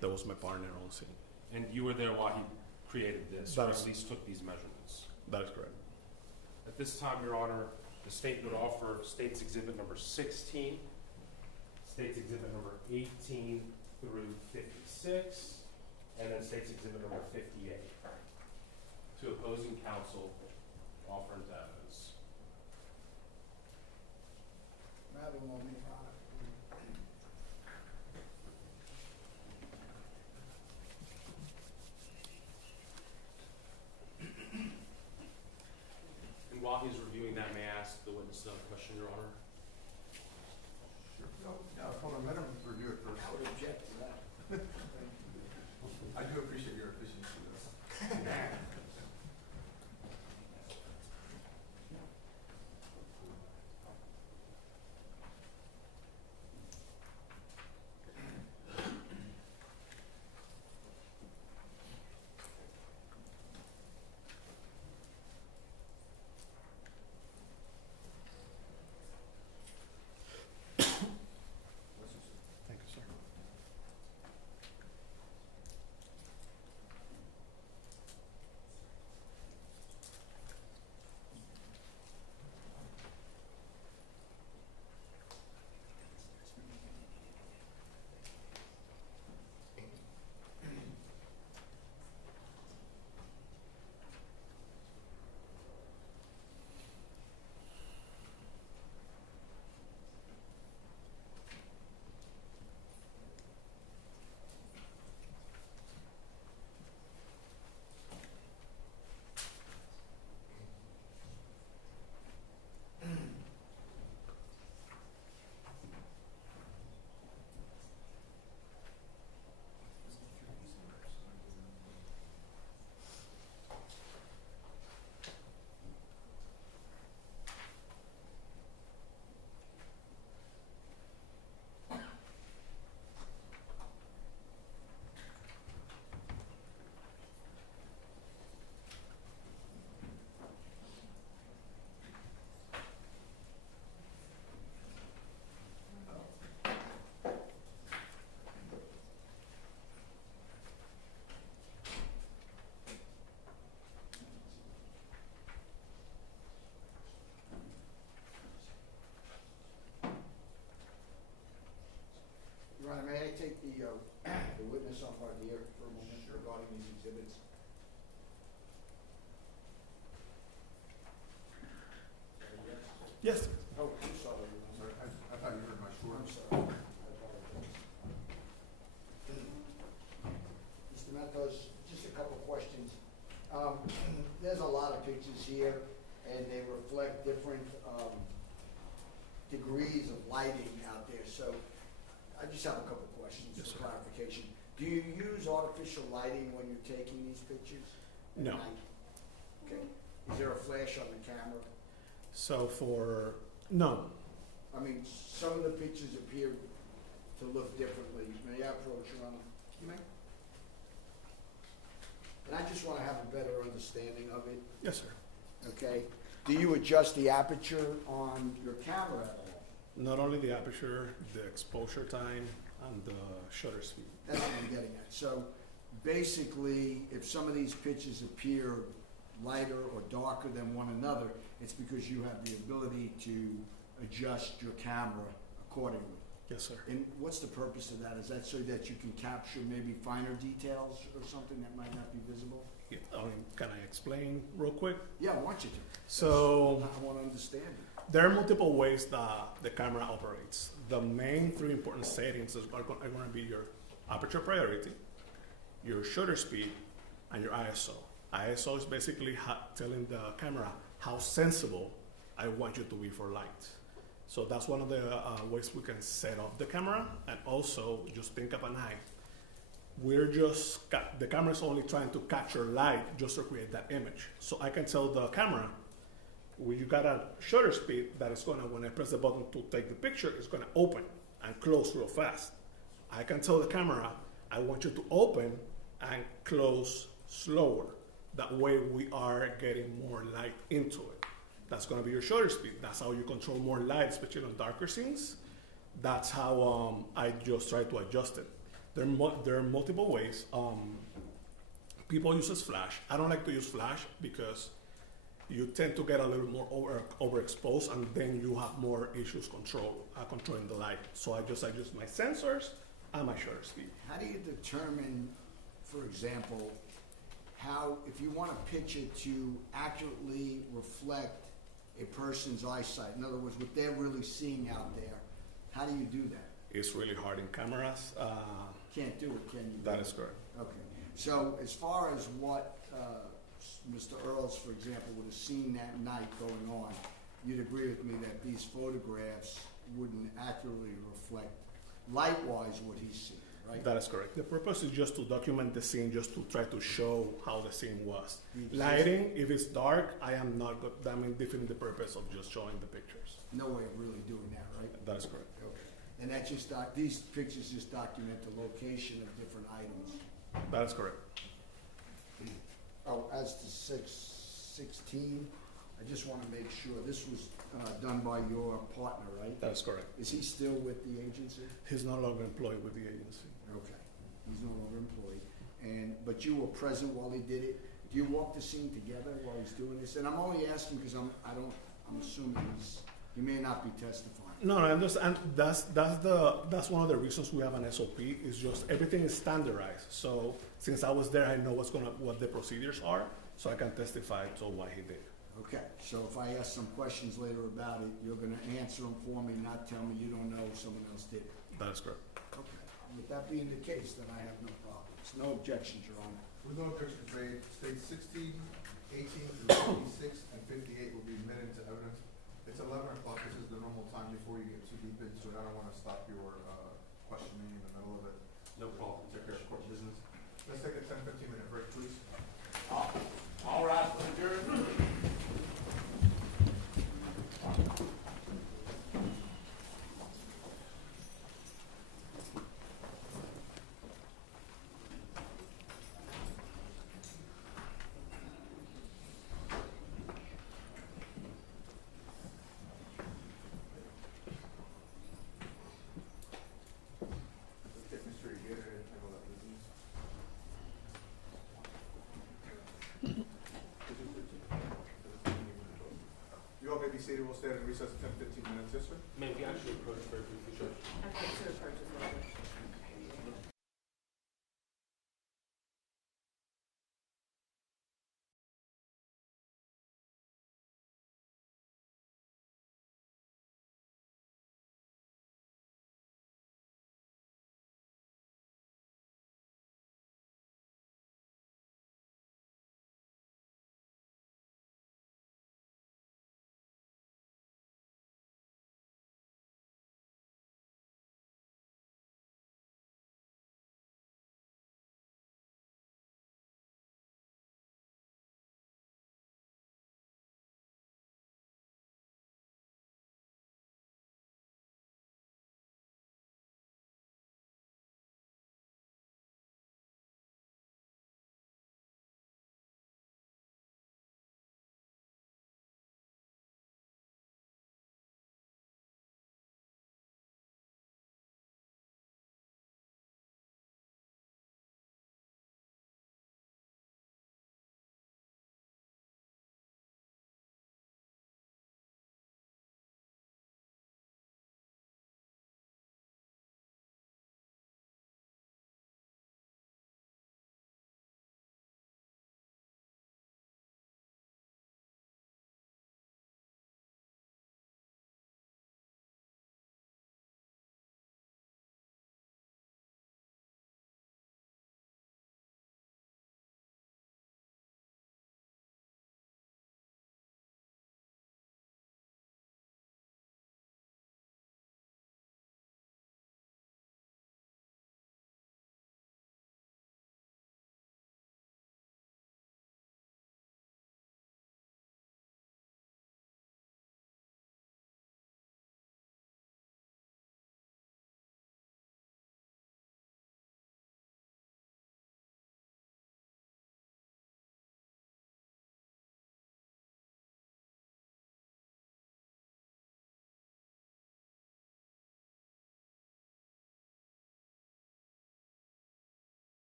That was my partner on scene. And you were there while he created this, or That's- at least took these measurements. That is correct. At this time, Your Honor, the state would offer State's Exhibit number 16, State's Exhibit number 18 through 56, and then State's Exhibit number 58 to opposing counsel offer into evidence. May I have a moment, Your Honor? And while he's reviewing that, may I ask the witness another question, Your Honor? Sure. No, hold on, let him review it first. I would object to that. I do appreciate your efficiency though. Thank you, sir. Your Honor, may I take the witness on part here for a moment regarding these exhibits? Yes, sir. Oh, I'm sorry, Your I'm Honor. sorry, I thought you heard my short. I'm sorry. I apologize. Mr. Matos, just a couple questions. There's a lot of pictures here, and they reflect different degrees of lighting out there, so I just have a couple questions Yes, for sir. clarification. Do you use artificial lighting when you're taking these pictures? at No. night? Okay. Is there a flash on the camera? So no, I mean, some of the pictures appear to look differently. May I approach, Your Honor? You may. And I just want to have a better understanding of it, yes, sir. okay? Do you adjust the aperture on your camera at all? Not only the aperture, the exposure time, and the shutter speed. That's what I'm getting at. So basically, if some of these pictures appear lighter or darker than one another, it's because you have the ability to adjust your camera accordingly. Yes, sir. And what's the purpose of that? Is that so that you can capture maybe finer details or something that might not be visible? Yeah, can I explain real quick? Yeah, I want you to. So I want to understand it. there are multiple ways that the camera operates. The main three important settings are going to be your aperture priority, your shutter speed, and your ISO. ISO is basically telling the camera how sensible I want you to be for light. So that's one of the ways we can set up the camera. And also, just think of a knife. The camera is only trying to capture light just to create that image. So I can tell the camera, when you got a shutter speed that is gonna, when I press the button to take the picture, it's gonna open and close real fast. I can tell the camera, I want you to open and close slower. That way we are getting more light into it. That's gonna be your shutter speed. That's how you control more light, especially on darker scenes. That's how I just try to adjust it. There are multiple ways. People use flash. I don't like to use flash because you tend to get a little more overexposed, and then you have more issues controlling the light. So I just adjust my sensors and my shutter speed. How do you determine, for example, if you want a picture to accurately reflect a person's eyesight, in other words, what they're really seeing out there, how do you do that? It's really hard in cameras. Can't do it, can you? That is correct. Okay. So as far as what Mr. Earls, for example, would have seen that night going on, you'd agree with me that these photographs wouldn't accurately reflect light-wise what he's seeing, right? That is correct. The purpose is just to document the scene, just to try to show how the scene was. Lighting, if it's dark, I am not defeating the purpose of just showing the pictures. No way of really doing that, right? That is correct. Okay. And that just these pictures just document the location of different items. That is correct. Oh, as to 616, I just want to make sure this was done by your partner, right? That is correct. Is he still with the agency? He's no longer employed with the agency. Okay, he's no longer employed. But you were present while he did it. Do you walk the scene together while he's doing this? And I'm only asking because I'm assuming he may not be testifying. No, I understand. That's one of the reasons we have an SOP. Is just everything is standardized. So since I was there, I know what the procedures are, so I can testify to what he did. Okay, so if I ask some questions later about it, you're going to answer them for me, not tell me you don't know if someone else did it. That is correct. Okay. With that being the case, then I have no problems. No objections, Your Honor. With no objections made, states 16, 18 through 56, and 58 will be admitted into evidence. It's 11 o'clock. This is the normal time before you get too deep into it. I don't want to stop your questioning in the middle of it. No problem. Take care of court business. Let's take a 10-15 minute break, please. All right, adjourned. Let's get Mr. Higuera to handle that business. You all may be seated. We'll stand in recess 10-15 minutes. Yes, sir? May we actually approach very briefly, Judge? I think to approach as well.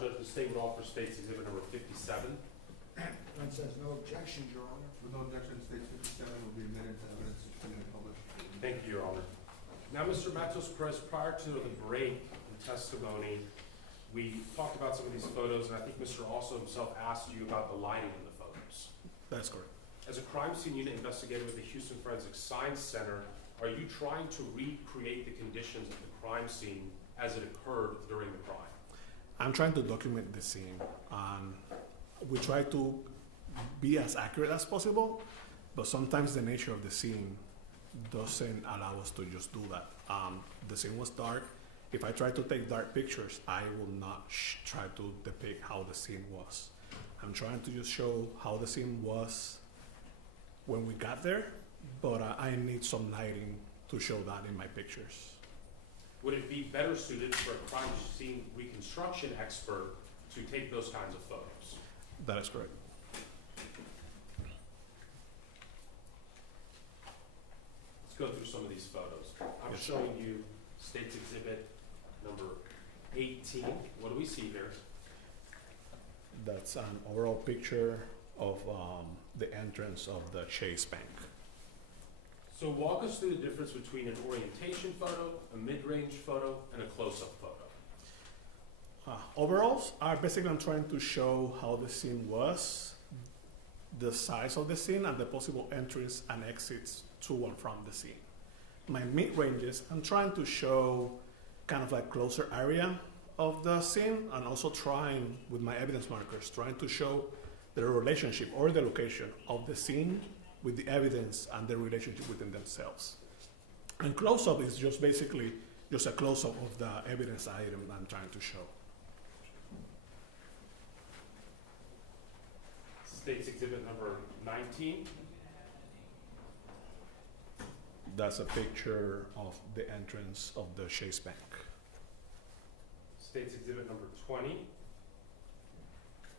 Judge, the state would offer State's Exhibit number 57. One says no objections, Your Honor. With no objection, State 57 will be admitted to evidence and published. Thank you, Your Honor. Now, Mr. Matos Perez, prior to the break in testimony, we talked about some of these photos, and I think Mr. Also himself asked you about the lighting in the photos. That's correct. As a crime scene unit investigator with the Houston Forensic Science Center, are you trying to recreate the conditions of the crime scene as it occurred during the crime? I'm trying to document the scene, and we try to be as accurate as possible, but sometimes the nature of the scene doesn't allow us to just do that. The scene was dark. If I try to take dark pictures, I will not try to depict how the scene was. I'm trying to just show how the scene was when we got there, but I need some lighting to show that in my pictures. Would it be better suited for a crime scene reconstruction expert to take those kinds of photos? That is correct. Let's go through some of these photos. I'm Yes. showing you State's Exhibit number 18. What do we see here? That's an overall picture of the entrance of the Chase Bank. So walk us through the difference between an orientation photo, a mid-range photo, and a close-up photo. Overalls are basically I'm trying to show how the scene was, the size of the scene, and the possible entries and exits to and from the scene. My mid-ranges, I'm trying to show kind of like closer area of the scene, and also trying, with my evidence markers, trying to show the relationship or the location of the scene with the evidence and the relationship within themselves. And close-up is just basically just a close-up of the evidence item that I'm trying to show. State's Exhibit number 19. That's a picture of the entrance of the Chase Bank. State's Exhibit number 20.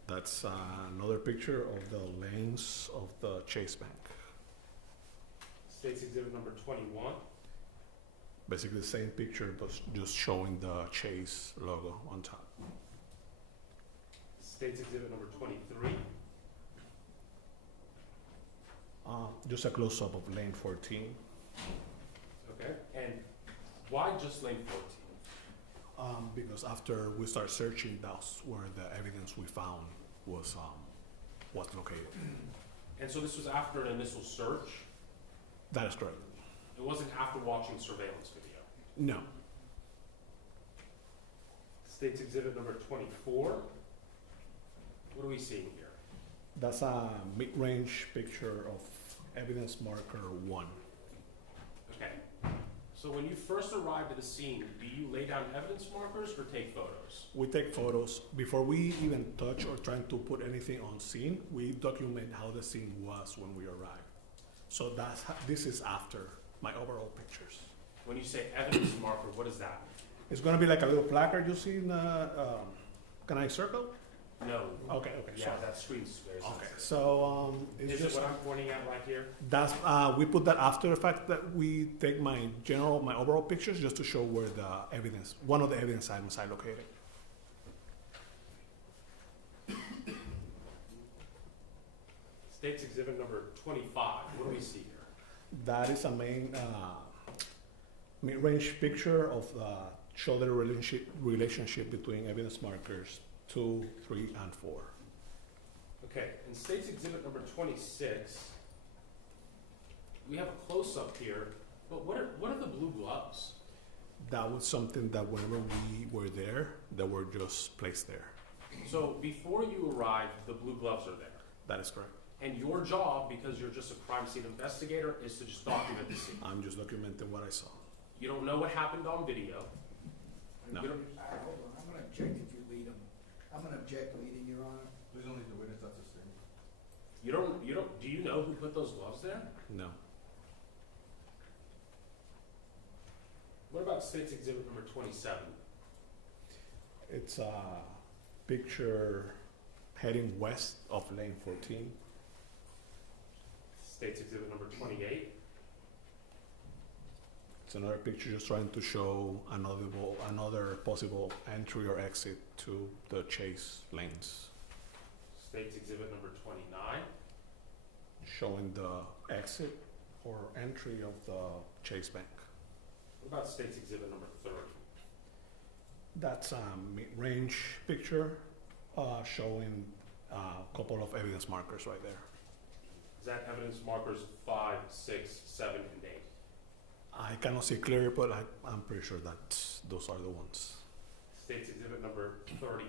That's another picture of the lanes of the Chase Bank. State's Exhibit number 21. Basically the same picture, but just showing the Chase logo on top. State's Exhibit number 23. Just a close-up of lane 14. Okay. And why just lane 14? Because after we start searching, that's where the evidence we found was located. And so this was after an initial search? That is correct. It wasn't after watching surveillance video? No. State's Exhibit number 24. What are we seeing here? That's a mid-range picture of evidence marker 1. Okay. So when you first arrived at the scene, do you lay down evidence markers or take photos? We take photos. Before we even touch or trying to put anything on scene, we document how the scene was when we arrived. So this is after my overall pictures. When you say evidence marker, what is that? It's going to be like a little placard you see in the, can I circle? No. Okay, Yeah, sorry. that screen's very Okay, sensitive. so it's Is just, it what I'm pointing at right here? that's, we put that after the fact that we take my overall pictures just to show where the evidence, one of the evidence items I located. State's Exhibit number 25. What do we see here? That is a main mid-range picture of show the relationship between evidence markers 2, 3, and 4. Okay, in State's Exhibit number 26, we have a close-up here, but what are the blue gloves? That was something that whenever we were there, they were just placed there. So before you arrived, the blue gloves are there. That is correct. And your job, because you're just a crime scene investigator, is to just document the scene. I'm just documenting what I saw. You don't know what happened on video. No. You don't- Hold on, I'm gonna object if you lead them. I'm gonna object leading, Your Honor. Please don't leave the witness, that's a statement. do you know who put those gloves there? No. What about State's Exhibit number 27? It's a picture heading west of lane 14. State's Exhibit number 28? It's another picture just trying to show another possible entry or exit to the chase lanes, State's exhibit number 29. showing the exit or entry of the chase bank. What about state's exhibit number 30? That's a mid-range picture showing a couple of evidence markers right there. Is that evidence markers 5, 6, 7, and 8? I cannot see clearly, but I'm pretty sure that those are the ones. State's exhibit number 31.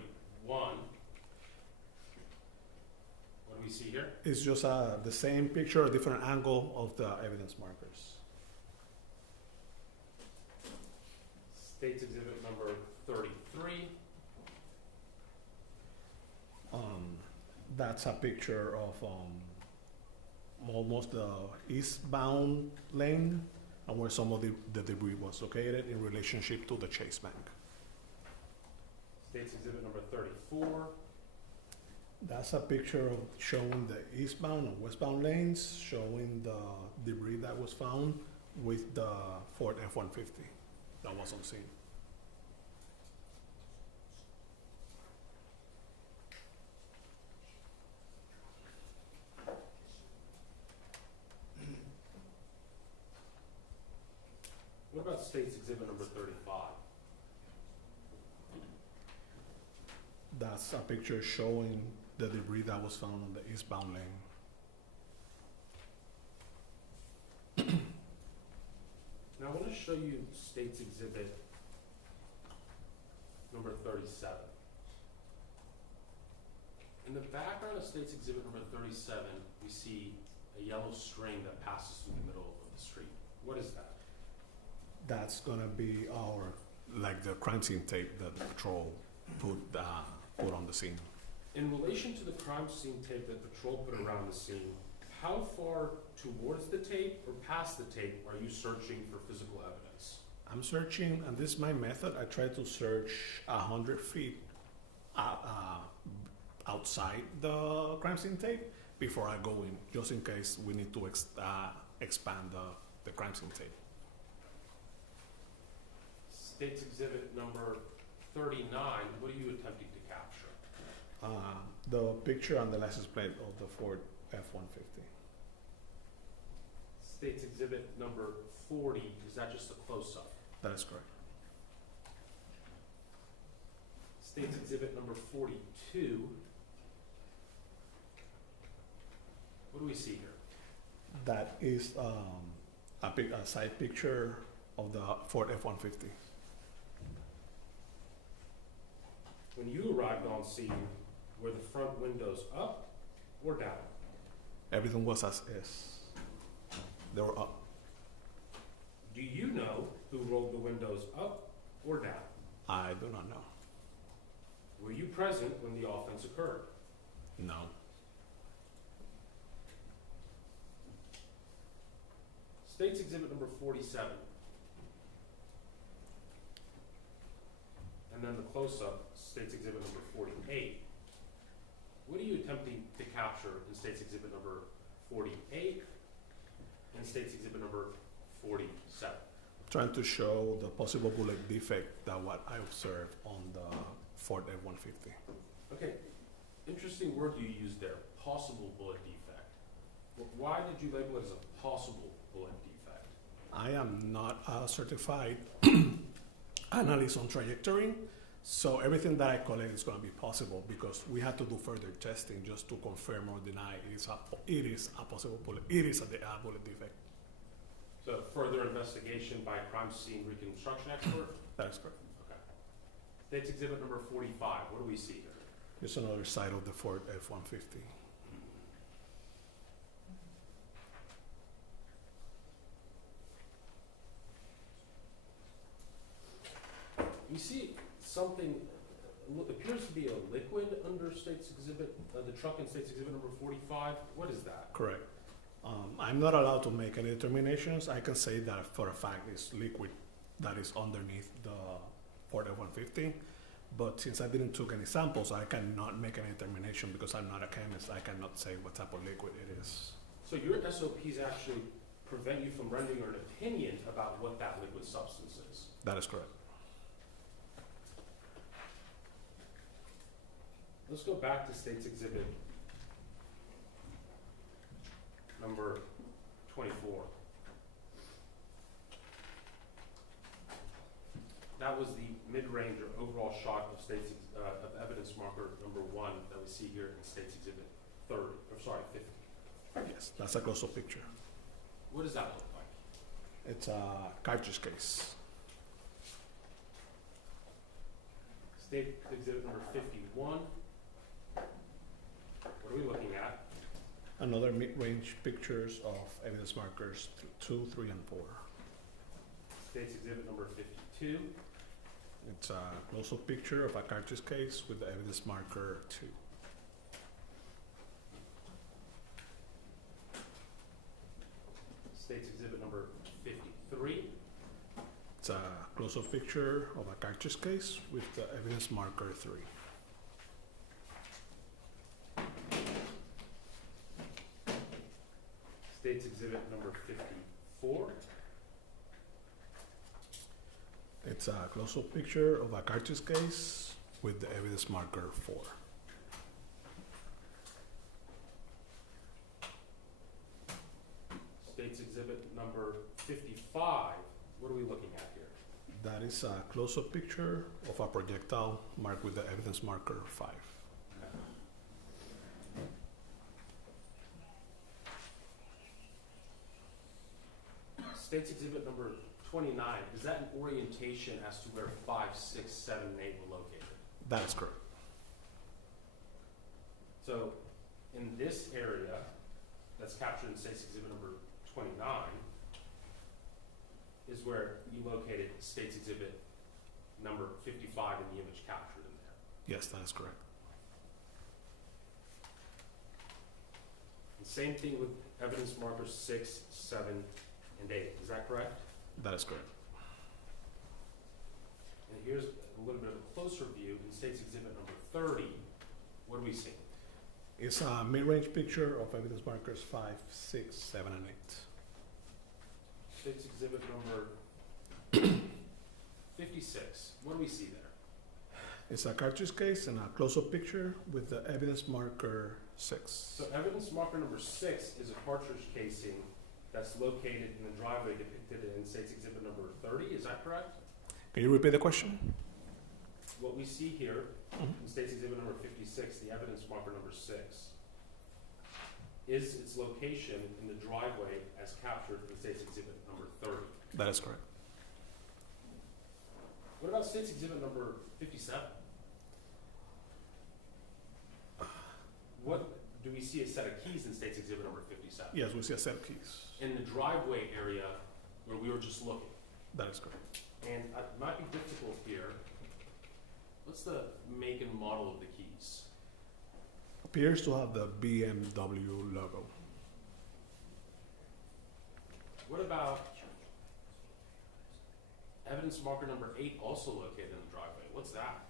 What do we see here? It's just the same picture, a different angle of the evidence markers. State's exhibit number 33. That's a picture of almost the eastbound lane and where some of the debris was located in relationship to the chase bank. State's exhibit number 34. That's a picture of showing the eastbound and westbound lanes, showing the debris that was found with the Ford F-150 that was on scene. What about state's exhibit number 35? That's a picture showing the debris that was found on the eastbound lane. Now I want to show you state's exhibit number 37. In the background of state's exhibit number 37, we see a yellow string that passes through the middle of the street. What is that? That's gonna be the crime scene tape that the patrol put on the scene. In relation to the crime scene tape that patrol put around the scene, how far towards the tape or past the tape are you searching for physical evidence? I'm searching, and this is my method. I try to search 100 feet outside the crime scene tape before I go in, just in case we need to expand the crime scene tape. State's exhibit number 39, what are you attempting to capture? The picture on the license plate of the Ford F-150. State's exhibit number 40, is that just a close-up? That is correct. State's exhibit number 42, what do we see here? That is a side picture of the Ford F-150. When you arrived on scene, were the front windows up or down? Everything was as is. They were up. Do you know who rolled the windows up or down? I do not know. Were you present when the offense occurred? No. State's exhibit number 47. And then the close-up, state's exhibit number 48. What are you attempting to capture in state's exhibit number 48 and state's exhibit number 47? Trying to show the possible bullet defect that what I observed on the Ford F-150. Okay, interesting word you used there, possible bullet defect. Why did you label it as a possible bullet defect? I am not a certified analyst on trajectory, so everything that I collect is going to be possible because we had to do further testing just to confirm or deny it is a possible bullet. It is a bullet defect. So further investigation by a crime scene reconstruction expert? That is correct. Okay. State's exhibit number 45, what do we see here? Here's another side of the Ford F-150. We see something, appears to be a liquid under state's exhibit, the truck in state's exhibit number 45. What is that? Correct. I'm not allowed to make any determinations. I can say that for a fact it's liquid that is underneath the Ford F-150. But since I didn't took any samples, I cannot make any determination because I'm not a chemist. I cannot say what type of liquid it is. So your SOPs actually prevent you from rendering an opinion about what that liquid substance is. That is correct. Let's go back to State's Exhibit number 24. That was the mid-range or overall shot of of evidence marker number 1 that we see here in State's Exhibit 50. Yes, that's a close-up picture. What does that look like? It's a cartridge case. State Exhibit number 51. What are we looking at? Another mid-range pictures of evidence markers 2, 3, and 4. State's Exhibit number 52. It's a close-up picture of a cartridge case with the evidence marker 2. State's Exhibit number 53. It's a close-up picture of a cartridge case with the evidence marker 3. State's Exhibit number 54. It's a close-up picture of a cartridge case with the evidence marker 4. State's Exhibit number 55. What are we looking at here? That is a close-up picture of a projectile marked with the evidence marker 5. State's Exhibit number 29. Is that an orientation as to where 5, 6, 7, and 8 were located? That is correct. So in this area that's captured in State's Exhibit number 29 is where you located State's Exhibit number 55 in the image captured in there. Yes, that is correct. And same thing with evidence markers 6, 7, and 8. Is that correct? That is correct. And here's a little bit of a closer view in State's Exhibit number 30. What do we see? It's a mid-range picture of evidence markers 5, 6, 7, and 8. State's Exhibit number 56. What do we see there? It's a cartridge case and a close-up picture with the evidence marker 6. So evidence marker number 6 is a cartridge casing that's located in the driveway depicted in State's Exhibit number 30. Is that correct? Can you repeat the question? What we see here in State's Exhibit number 56, the evidence marker number 6, is its location in the driveway as captured in State's Exhibit number 30. That is correct. What about State's Exhibit number 57? What do we see a set of keys in State's Exhibit number 57? Yes, we see a set of keys. In the driveway area where we were just looking. That is correct. And it might be difficult here. What's the make and model of the keys? Appears to have the BMW logo. What about evidence marker number 8, also located in the driveway? What's that?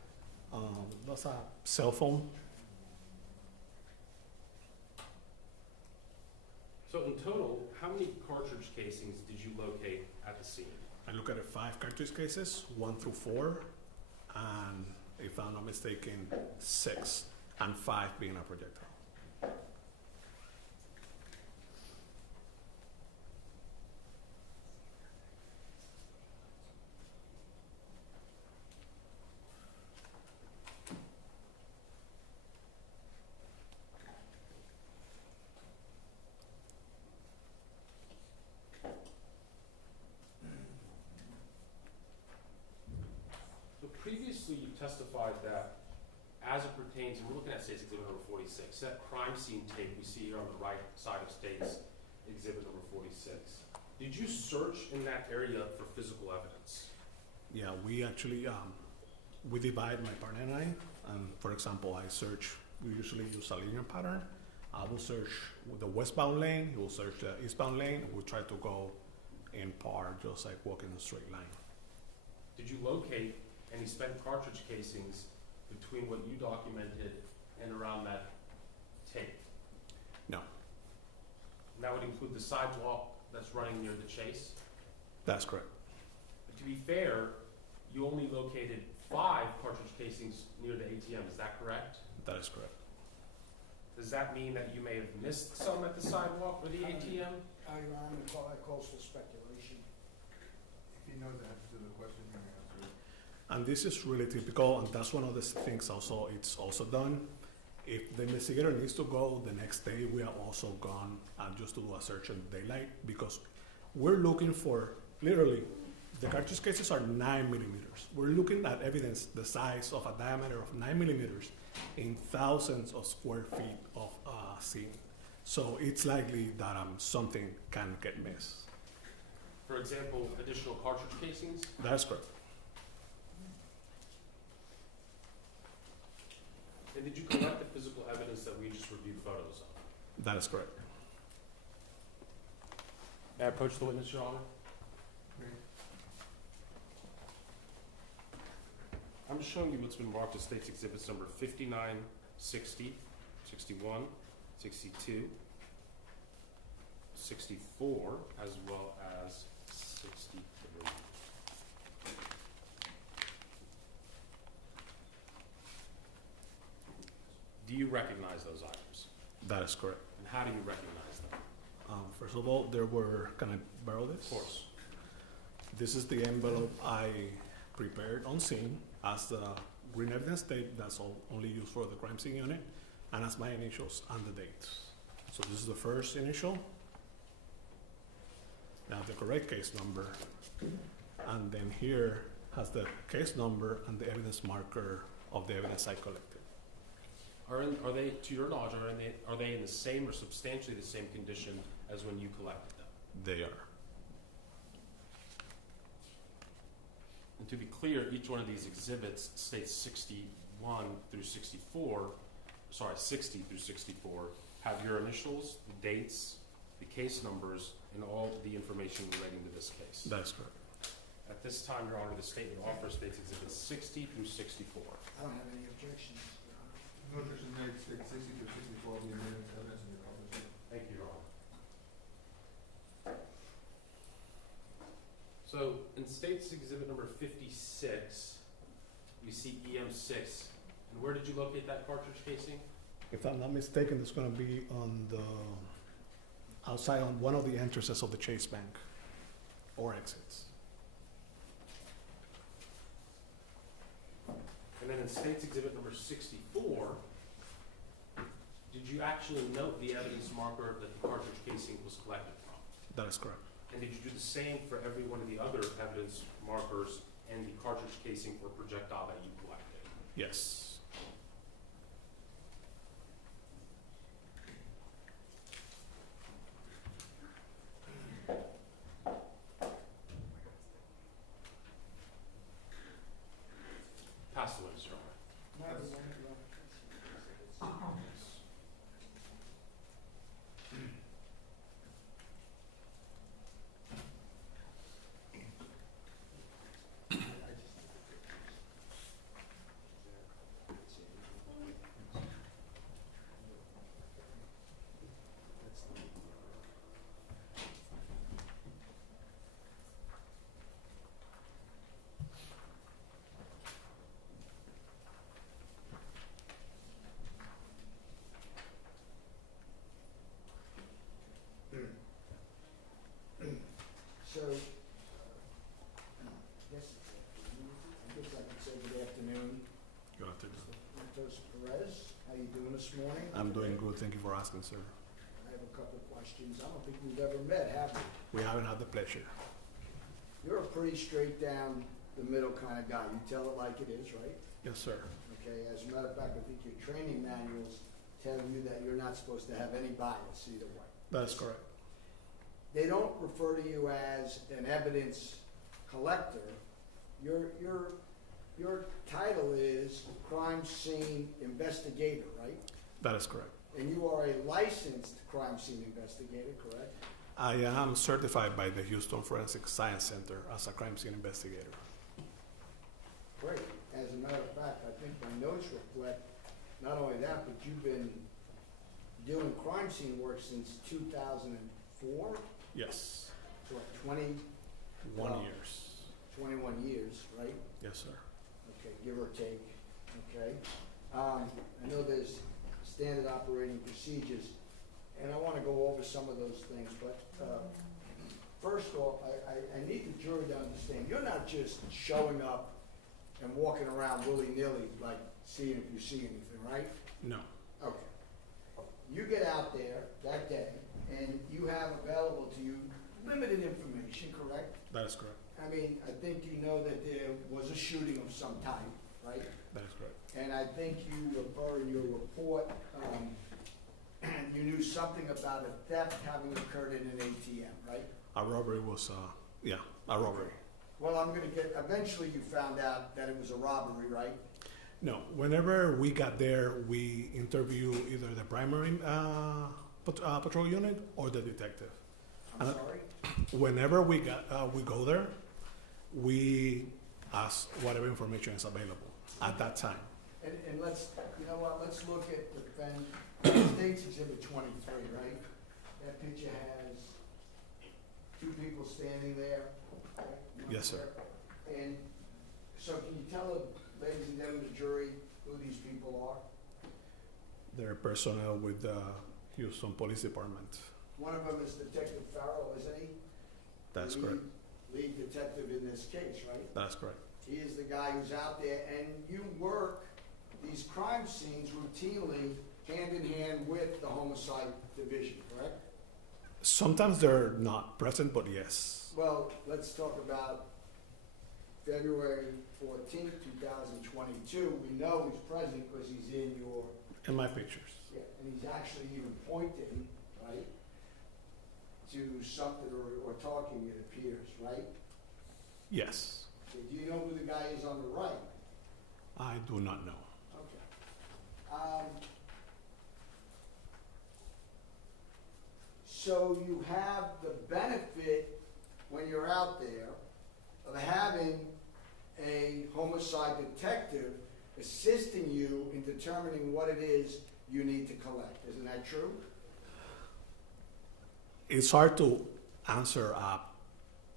That's a cell phone. So in total, how many cartridge casings did you locate at the scene? I look at it 5 cartridge cases, 1 through 4, and if I'm not mistaken, 6, and 5 being a projectile. Previously, you testified that as it pertains, and we're looking at State's Exhibit number 46, that crime scene tape we see here on the right side of State's Exhibit number 46. Did you search in that area for physical evidence? Yeah, we actually, we divide, my partner and I, and for example, we usually use a linear pattern. I will search with the westbound lane, he will search the eastbound lane, we'll try to go in par, just like walking in a straight line. Did you locate any spent cartridge casings between what you documented and around that tape? No. And that would include the sidewalk that's running near the chase? That's correct. But to be fair, you only located 5 cartridge casings near the ATM, is that correct? That is correct. Does that mean that you may have missed some at the sidewalk or the ATM? Your Honor, that calls for speculation. If he knows the answer to the question, he can answer it. And this is really typical, and that's one of the things also it's also done. If the investigator needs to go the next day, we have also gone and just to do a search in daylight because we're looking for literally the cartridge cases are 9 millimeters. We're looking at evidence the size of a diameter of 9 millimeters in thousands of square feet of scene. So it's likely that something can get missed. For example, additional cartridge casings? That is correct. And did you collect the physical evidence that we just reviewed photos of? That is correct. May I approach the witness, Your Honor? I'm showing you what's been marked as State's Exhibits number 59, 60, 61, 62, 64, as well as 63. Do you recognize those items? That is correct. And how do you recognize them? First of all, there were, can I borrow this? Of course. This is the envelope I prepared on scene as the green evidence tape that's only used for the crime scene unit, and as my initials and the dates. So this is the first initial. I have the correct case number, and then here has the case number and the evidence marker of the evidence I collected. Are they, to your knowledge, are they in the same or substantially the same condition as when you collected them? They are. And to be clear, each one of these exhibits states 61 through 64, sorry, 60 through 64, have your initials, the dates, the case numbers, and all the information relating to this case. That is correct. At this time, Your Honor, the state would offer State's Exhibits 60 through 64. I don't have any objections, Your Honor. No objection made, state 60 to 64 will be admitted into evidence in your publication. Thank you, Your Honor. So in State's Exhibit number 56, we see EM6. And where did you locate that cartridge casing? If I'm not mistaken, it's going to be on the outside on one of the entrances of the Chase Bank or exits. And then in State's Exhibit number 64, did you actually note the evidence marker that the cartridge casing was collected from? That is correct. And did you do the same for every one of the other evidence markers and the cartridge casing or projectile that you collected? Yes. Pass the witness, Your Honor. So, I guess I could say good afternoon. Good afternoon. Santos Perez, how you doing this morning? I'm doing good. Thank you for asking, sir. I have a couple of questions. I don't think we've ever met, have we? We haven't had the pleasure. You're a pretty straight down the middle kind of guy. You tell it like it is, right? Yes, sir. Okay, as a matter of fact, I think your training manuals tell you that you're not supposed to have any bias either way. That is correct. They don't refer to you as an evidence collector. Your title is crime scene investigator, right? That is correct. And you are a licensed crime scene investigator, correct? I am certified by the Houston Forensic Science Center as a crime scene investigator. Great. As a matter of fact, I think my notes reflect not only that, but you've been doing crime scene work since 2005. 4, Yes, so 20, 1 Wow. years. 21 years, right? Yes, sir. Okay, give or take, okay? I know there's standard operating procedures, and I want to go over some of those things, but first off, I need the jury to understand, you're not just showing up and walking around willy-nilly, like seeing if you see anything, right? No. Okay. You get out there that day, and you have available to you limited information, correct? That is correct. I mean, I think you know that there was a shooting of some type, right? That is correct. And I think you refer in your report, you knew something about a theft having occurred in an ATM, right? A robbery was, a robbery. Well, I'm gonna get, eventually you found out that it was a robbery, right? No, whenever we got there, we interview either the primary patrol unit or the detective. I'm And sorry? whenever we go there, we ask whatever information is available at that time. And let's, you know what, let's look at State's Exhibit 23, right? That picture has 2 people standing there. right? Yes, sir. And so can you tell the ladies and gentlemen of the jury who these people are? They're personnel with the Houston Police Department. One of them is Detective Farrell, isn't he? That's Lead- correct. Lead detective in this case, right? That's correct. He is the guy who's out there, and you work these crime scenes routinely hand in hand with the homicide division, correct? Sometimes they're not present, but yes. Well, let's talk about February 14th, 2022. We know he's present because he's in your, In my pictures. yeah, and he's actually even pointing, right, to something or talking, it appears, right? Yes. Okay, do you know who the guy is on the right? I do not know. Okay. So you have the benefit, when you're out there, of having a homicide detective assisting you in determining what it is you need to collect. Isn't that true? It's hard to answer a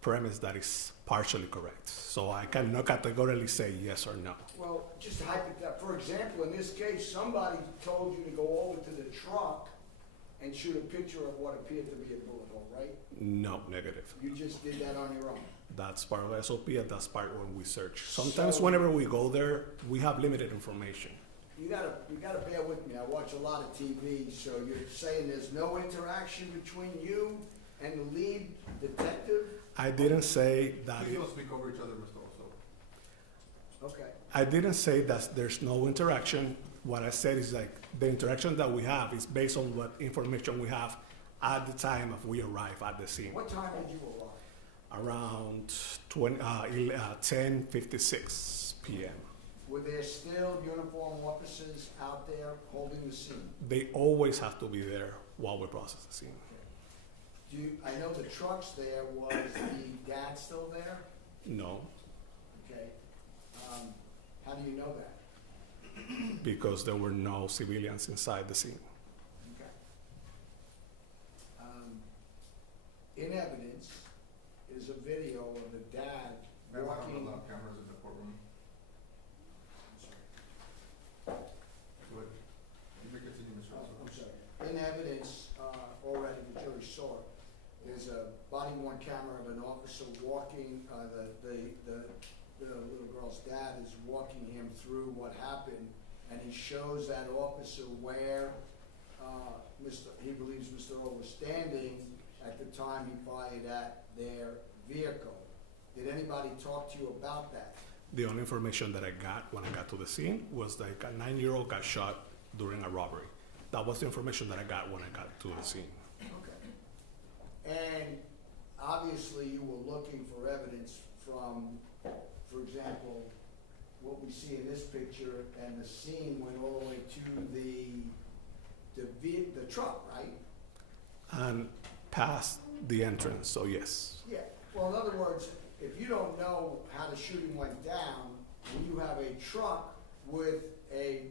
premise that is partially correct. So I cannot categorically say yes or no. Well, just hypothetically, for example, in this case, somebody told you to go over to the truck and shoot a picture of what appeared to be a bullet hole, right? No, negative. You just did that on your own. That's part of the SOP and that's part when we search. Sometimes So- whenever we go there, we have limited information. You gotta bear with me. I watch a lot of TV, so you're saying there's no interaction between you and the lead detective? I didn't say that. Please don't speak over each other, Mr. Oso. Okay. I didn't say that there's no interaction. What I said is like the interaction that we have is based on what information we have at the time of we arrive at the scene. What time did you arrive? Around 10:56 p.m. Were there still uniformed officers out there holding the scene? They always have to be there while we process the scene. I know the truck's there. Was the dad still there? No, Okay. How do you know that? because there were no civilians inside the scene. Okay. In evidence is a video of the dad Ma'am, I don't walking. allow cameras in the courtroom. Go ahead. You may continue, Mr. Oso. I'm sorry. In evidence, already the jury saw it, there's a body-worn camera of an officer walking, the little girl's dad is walking him through what happened, and he shows that officer where, he believes Mr. O was standing at the time he fired at their vehicle. Did anybody talk to you about that? The only information that I got when I got to the scene was like a 9-year-old got shot during a robbery. That was the information that I got when I got to the scene. Okay. And obviously you were looking for evidence from, for example, what we see in this picture, and the scene went all the way to the truck, right? And past the entrance, so yes. Yeah. Well, in other words, if you don't know how the shooting went down, and you have a truck with a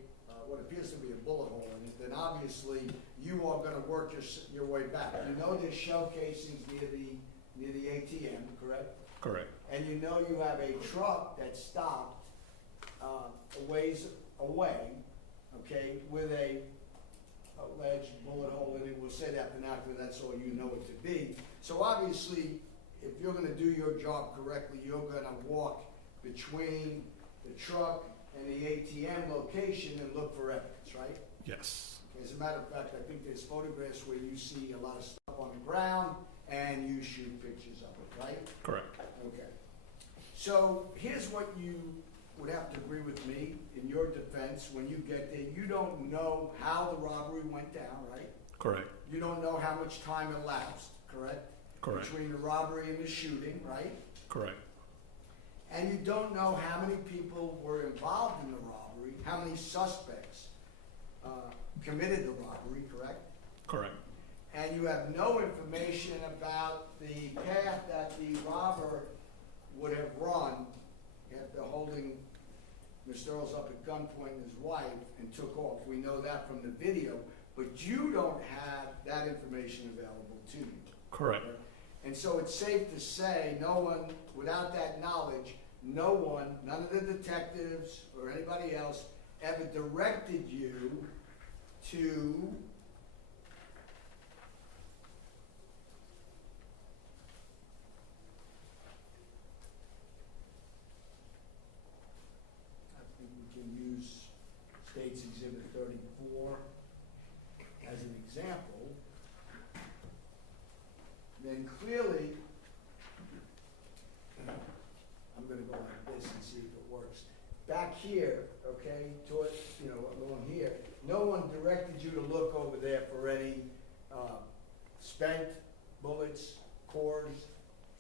what appears to be a bullet hole in it, then obviously you are gonna work your way back. You know there's shell casings near the ATM, correct? Correct. And you know you have a truck that stopped a ways away, okay, with a alleged bullet hole in it. We'll say that for now because that's all you know it to be. So obviously, if you're gonna do your job correctly, you're gonna walk between the truck and the ATM location and look for evidence, right? Yes. As a matter of fact, I think there's photographs where you see a lot of stuff on the ground and you shoot pictures of it, right? Correct. Okay. So here's what you would have to agree with me in your defense when you get there. You don't know how the robbery went down, right? Correct. You don't know how much time elapsed, correct? Correct. Between the robbery and the shooting, right? Correct. And you don't know how many people were involved in the robbery, how many suspects committed the robbery, correct? Correct. And you have no information about the path that the robber would have run after holding Mr. Earls up at gunpoint and his wife and took off. We know that from the video, but you don't have that information available to you. Correct. And so it's safe to say no one, without that knowledge, no one, none of the detectives or anybody else ever directed you to I think we can use State's Exhibit 34 as an example. Then clearly, I'm gonna go like this and see if it works. Back here, okay, toward, along here, no one directed you to look over there for any spent bullets, cores,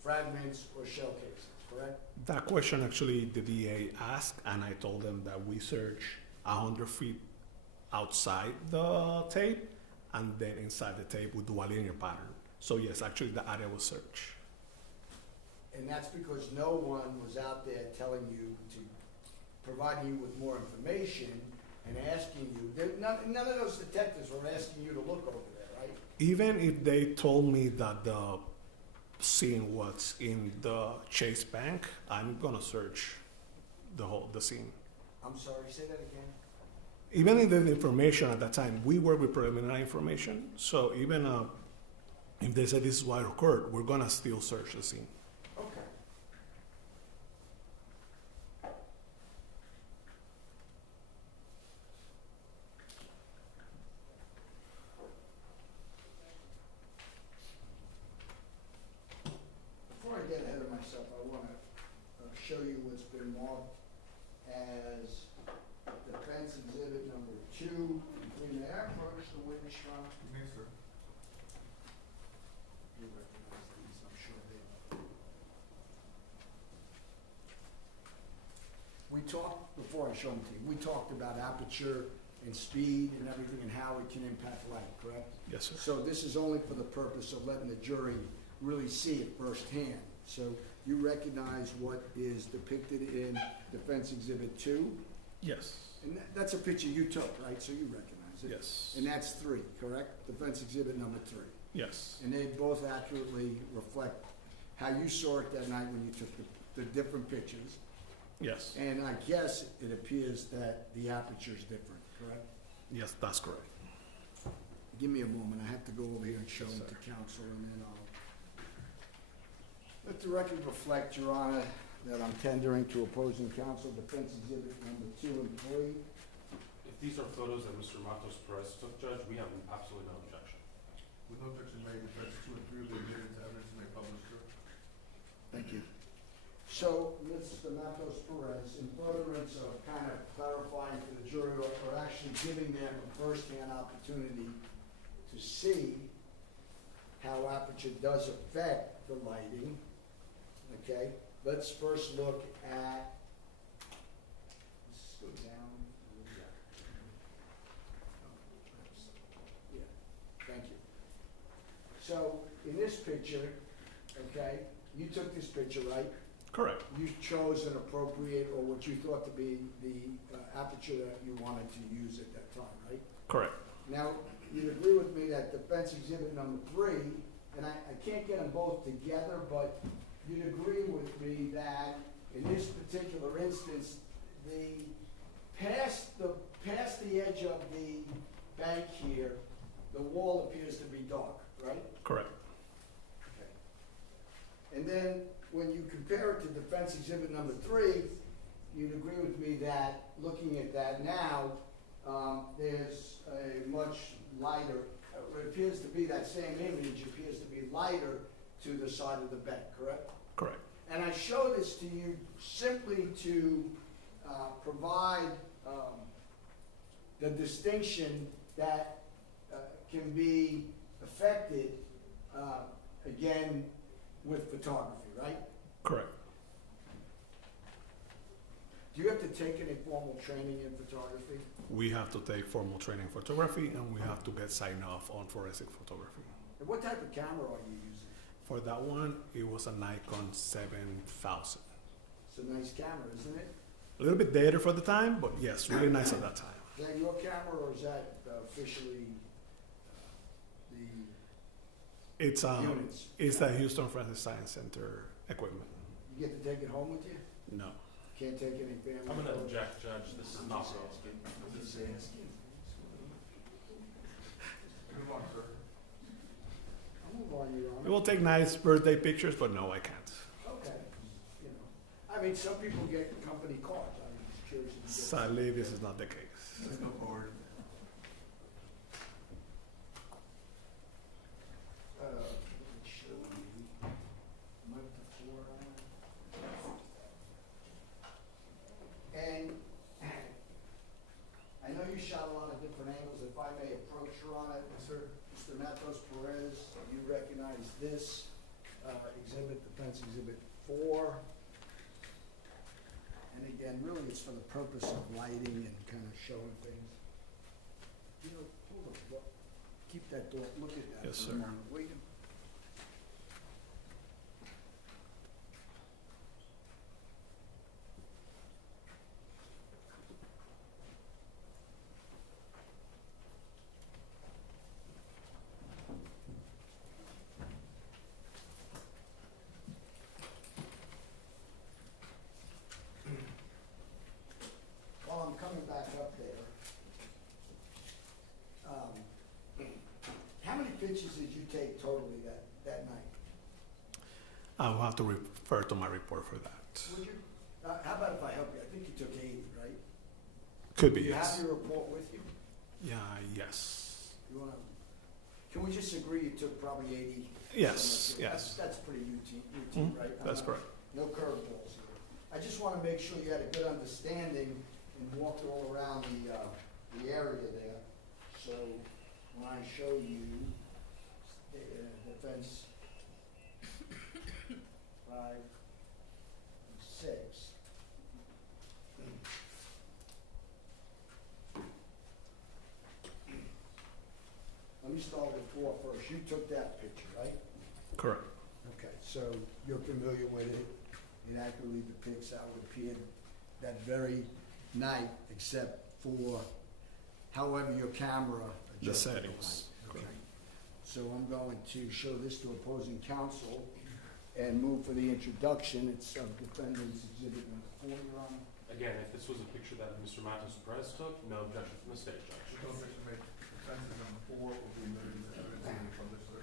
fragments, or shell casings, correct? That question actually the DA asked, and I told them that we search 100 feet outside the tape, and then inside the tape we do a linear pattern. So yes, actually the area was searched. And that's because no one was out there telling you to, providing you with more information and asking you, none of those detectives were asking you to look over there, right? Even if they told me that the scene was in the Chase Bank, I'm gonna search the scene. I'm sorry, say that again? Even in the information at that time, we work with preliminary information, so even if they say this is what occurred, we're gonna still search the scene. Okay. Before I get ahead of myself, I want to show you what's been marked as defense exhibit number 2. Between there, approach the witness from. Yes, sir. You recognize these, I'm sure they do. We talked, before I show them to you, we talked about aperture and speed and everything and how it can impact light, correct? Yes, sir. So this is only for the purpose of letting the jury really see it firsthand. So you recognize what is depicted in Defense Exhibit 2? Yes. And that's a picture you took, right? So you recognize it? Yes. And that's 3, correct? Defense Exhibit number 3. Yes. And they both accurately reflect how you saw it that night when you took the different pictures. Yes. And I guess it appears that the aperture is different, correct? Yes, that's correct. Give me a moment, I have to go over here and show Yes, them sir. to counsel, and then I'll... Let the record reflect, Your Honor, that I'm tendering to opposing counsel Defense Exhibit number 2 and 3. If these are photos that Mr. Matos Perez took, Judge, we have absolutely no objection. With no objection made, defense 2 and 3 will be admitted into evidence and may publish, sir. Thank you. So, Mr. Matos Perez, in furtherance of kind of clarifying to the jury or actually giving them a first-hand opportunity to see how aperture does affect the lighting, okay? Let's first look at, let's go down. Yeah, thank you. So, in this picture, okay, you took this picture, right? Correct. You chose an appropriate, or what you thought to be the aperture that you wanted to use at that time, right? Correct. Now, you'd agree with me that defense exhibit number 3, and I can't get them both together, but you'd agree with me that in this particular instance, past the edge of the bank here, the wall appears to be dark, right? Correct. Okay. And then when you compare it to defense exhibit number 3, you'd agree with me that looking at that now, there's a much lighter, it appears to be that same image appears to be lighter to the side of the bank, correct? Correct. And I show this to you simply to provide the distinction that can be affected, again, with photography, right? Correct. Do you have to take any formal training in photography? We have to take formal training in photography, and we have to get signed off on forensic photography. And what type of camera are you using? For that one, it was a Nikon 7000. It's a nice camera, isn't it? A little bit dated for the time, but yes, really nice at that time. Is that your camera, or is that officially It's units? it's the Houston Forensic Science Center equipment. You get to take it home with you? No. Can't take any family? I'm gonna photos? object, Judge, this is not real. I'm just asking. Move on, sir. I'll move on, Your We Honor. will take nice birthday pictures, but no, I can't. Okay, you know, I mean, some people get company cars, I'm just curious if you get. Sadly, this is not the case. Let's go forward. Let me show you. Mic before and I know you shot a lot of different angles, if I may approach Your Honor. Yes, sir. Mr. Matos Perez, you recognize this exhibit, defense exhibit 4. And again, really it's for the purpose of lighting and kind of showing things. You know, hold on, look, keep that door, look at that Yes, for sir. a moment, will you? While I'm coming back up there, how many pictures did you take totally that night? I will have to refer to my report for that. Would you? How about if I help you? I think you took 80, right? Could be, Do you yes. have your report with you? Yeah, yes. You wanna, can we just agree you took probably 80? Yes, yes. That's pretty routine, Mhm, right? that's correct. No curveballs here. I just wanna make sure you had a good understanding and walked all around the area there. So when I show you defense 5 and 6. Let me start with 4 first. You took that picture, right? Correct. Okay, so you're familiar with it. It accurately depicts how it appeared that very night, except for however your camera The adjusted settings. the light. Okay. So I'm going to show this to opposing counsel and move for the introduction. It's defendant's exhibit number 4, Your Honor. Again, if this was a picture that Mr. Matos Perez took, no objection from the state judge. No objection made. Offenses number 4 will be admitted into evidence and be published, sir.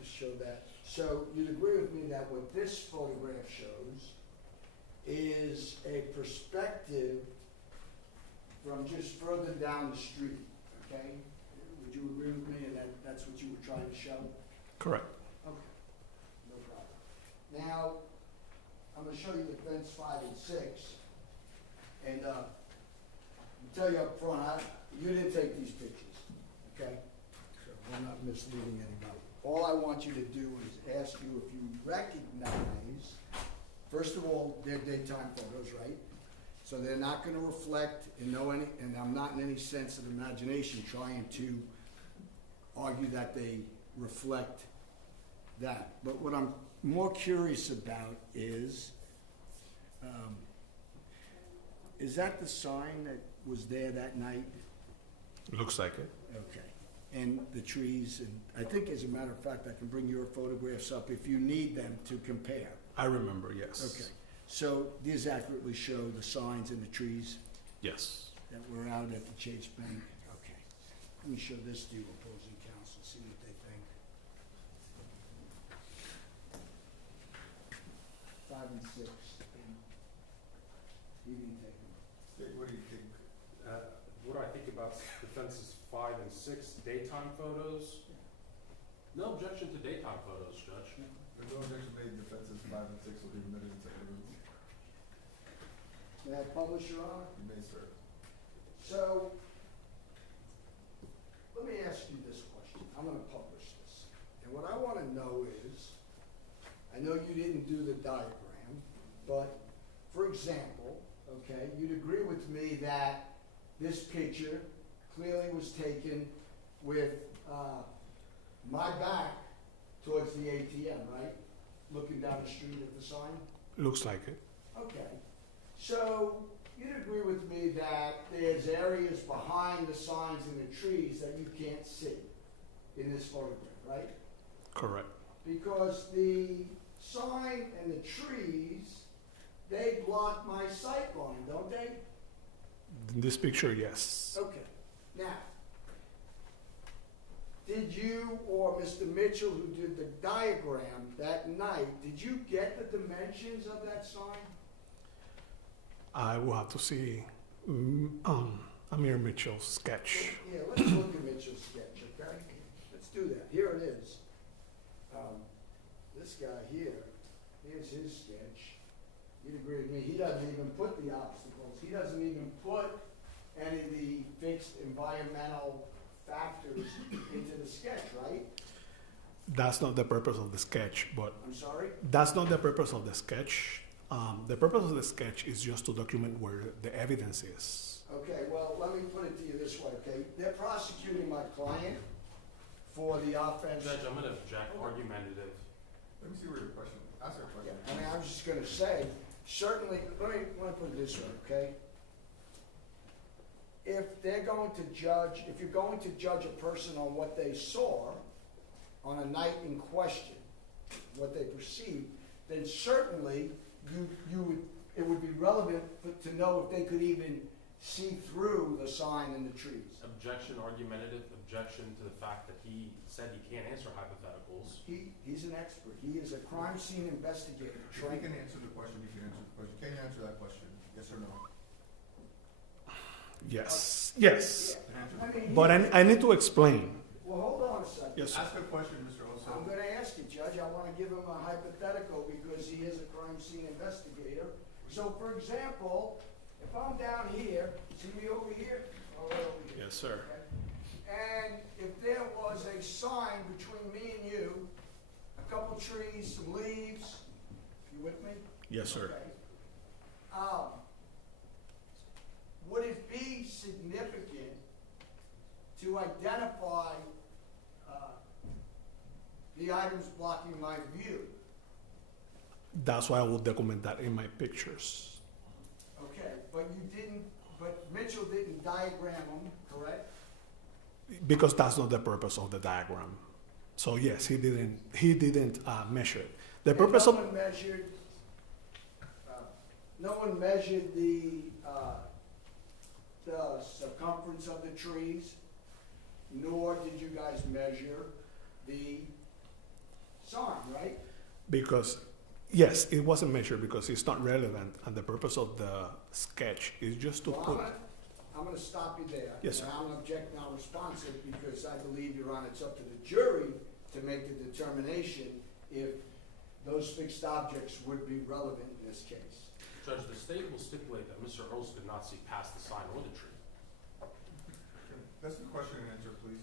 Just show that. So you'd agree with me that what this photograph shows is a perspective from just further down the street, okay? Would you agree with me that that's what you were trying to show? Correct. Okay, no problem. Now, I'm gonna show you the fence 5 and 6, and I'll tell you up front, you didn't take these pictures, okay? So I'm not misleading anybody. All I want you to do is ask you if you recognize, first of all, they're daytime photos, right? So they're not gonna reflect and and I'm not in any sense of imagination trying to argue that they reflect that. But what I'm more curious about is that the sign that was there that night? Looks like it. Okay. And the trees, and I think as a matter of fact, I can bring your photographs up if you need them to compare. I remember, yes. Okay. So these accurately show the signs and the trees Yes. that were out at the Chase Bank? Okay. Let me show this to you, opposing counsel, see what they think. 5 and 6. He didn't take them. What do you think? What do I think about defenses 5 and 6 daytime photos? No objection to daytime photos, Judge. There's no objection made, defenses 5 and 6 will be admitted into evidence. May I publish, Your Honor? You may, sir. So, let me ask you this question. I'm gonna publish this. And what I wanna know is, I know you didn't do the diagram, but for example, okay, you'd agree with me that this picture clearly was taken with, my back towards the ATM, right? Looking down the street at the sign? Looks like it. Okay, so you'd agree with me that there's areas behind the signs and the trees that you can't see in this photograph, right? Correct. Because the sign and the trees, they block my sight line, don't they? In this picture, yes. Okay, now, did you or Mr. Mitchell, who did the diagram that night, did you get the dimensions of that sign? I will have to see Amir Mitchell's sketch. Yeah, let's look at Mitchell's sketch, okay? Let's do that. Here it is. This guy here, here's his sketch. You'd agree with me, he doesn't even put the obstacles. He doesn't even put any of the fixed environmental factors into the sketch, right? That's not the purpose of the sketch, but I'm sorry? that's not the purpose of the sketch. The purpose of the sketch is just to document where the evidence is. Okay, well, let me put it to you this way, okay? They're prosecuting my client for the offense. Judge, I'm gonna object, argumentative. Let me see where your question, ask your Yeah, question. I mean, I was just gonna say, certainly, let me put it this way, okay? If they're going to judge, if you're going to judge a person on what they saw on a night in question, what they perceived, then certainly it would be relevant to know if they could even see through the sign and the trees. Objection, argumentative, objection to the fact that he said he can't answer hypotheticals. He's an expert. He is a crime scene investigator. If you can answer the question, you can answer the question. Can you answer that question? Yes or no? Yes, yes. I mean, But I need to explain. well, hold on a second. Yes, sir. Ask a question, Mr. Oso. I'm gonna ask you, Judge, I wanna give him a hypothetical because he is a crime scene investigator. So, for example, if I'm down here, see me over here? Or right over here? Yes, sir. Okay? And if there was a sign between me and you, a couple trees, some leaves, you with me? Yes, sir. Okay. Would it be significant to identify the items blocking my view? That's why I will document that in my pictures. Okay, but Mitchell didn't diagram them, correct? Because that's not the purpose of the diagram. So yes, he didn't measure it. The And purpose no of one measured the circumference of the trees, nor did you guys measure the sign, right? because yes, it wasn't measured because it's not relevant, and the purpose of the sketch is just to Well, put. I'm gonna stop you there. Yes, sir. And I'm gonna object now responsive because I believe, Your Honor, it's up to the jury to make the determination if those fixed objects would be relevant in this case. Judge, the state will stipulate that Mr. Earls could not see past the sign or the tree. That's the question and answer, please.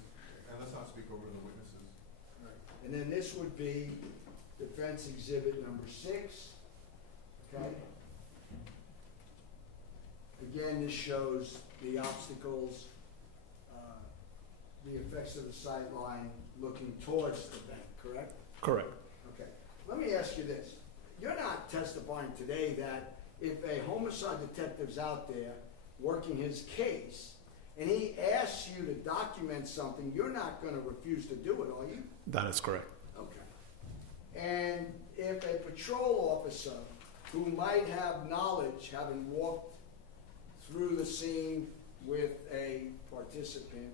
And let's not speak over the witnesses. And then this would be defense exhibit number 6, okay? understand this shows the obstacles, the effects of the sight line looking towards the bank, correct? Correct. Okay. Let me ask you this. You're not testifying today that if a homicide detective's out there working his case and he asks you to document something, you're not going to refuse to do it, are you? That is correct. Okay. And if a patrol officer who might have knowledge, having walked through the scene with a participant,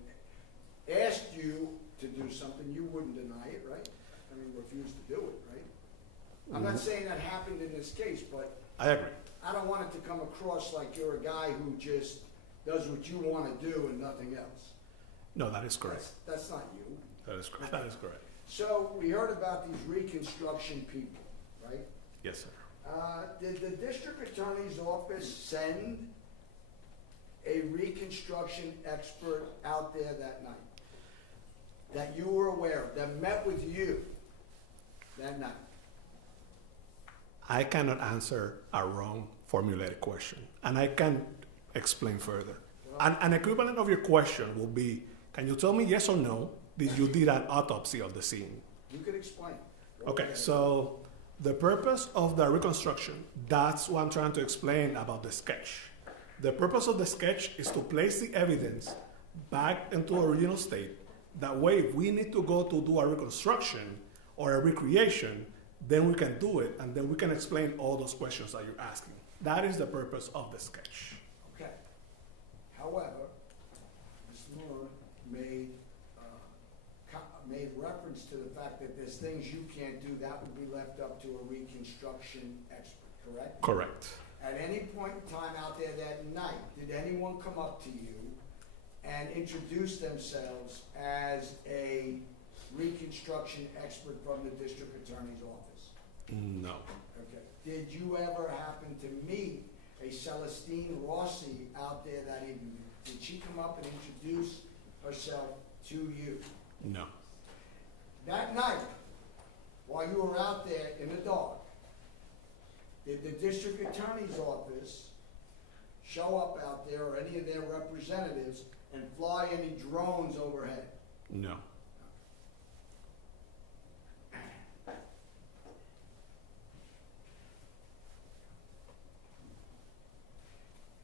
asked you to do something, you wouldn't deny it, right? I mean, refuse to do it, right? I'm not saying that happened in this case, but I agree. I don't want it to come across like you're a guy who just does what you want to do and nothing else. No, that is correct. That's not you. That is correct. That is correct. So we heard about these reconstruction people, right? Yes, sir. Did the district attorney's office send a reconstruction expert out there that night that you were aware of, that met with you that night? I cannot answer a wrong formulated question, and I can explain further. An equivalent of your question will be, can you tell me yes or no, did you did an autopsy of the scene? You could explain. Okay, so the purpose of the reconstruction, that's what I'm trying to explain about the sketch. The purpose of the sketch is to place the evidence back into original state. That way, if we need to go to do a reconstruction or a recreation, then we can do it, and then we can explain all those questions that you're asking. That is the purpose of the sketch. Okay. However, Ms. Moore made reference to the fact that there's things you can't do, that would be left up to a reconstruction expert, correct? Correct. At any point in time out there that night, did anyone come up to you and introduce themselves as a reconstruction expert from the district attorney's office? No. Okay. Did you ever happen to meet a Celestine Rossi out there that evening? Did she come up and introduce herself to you? No. That night, while you were out there in the dark, did the district attorney's office show up out there, or any of their representatives, and fly any drones overhead? No.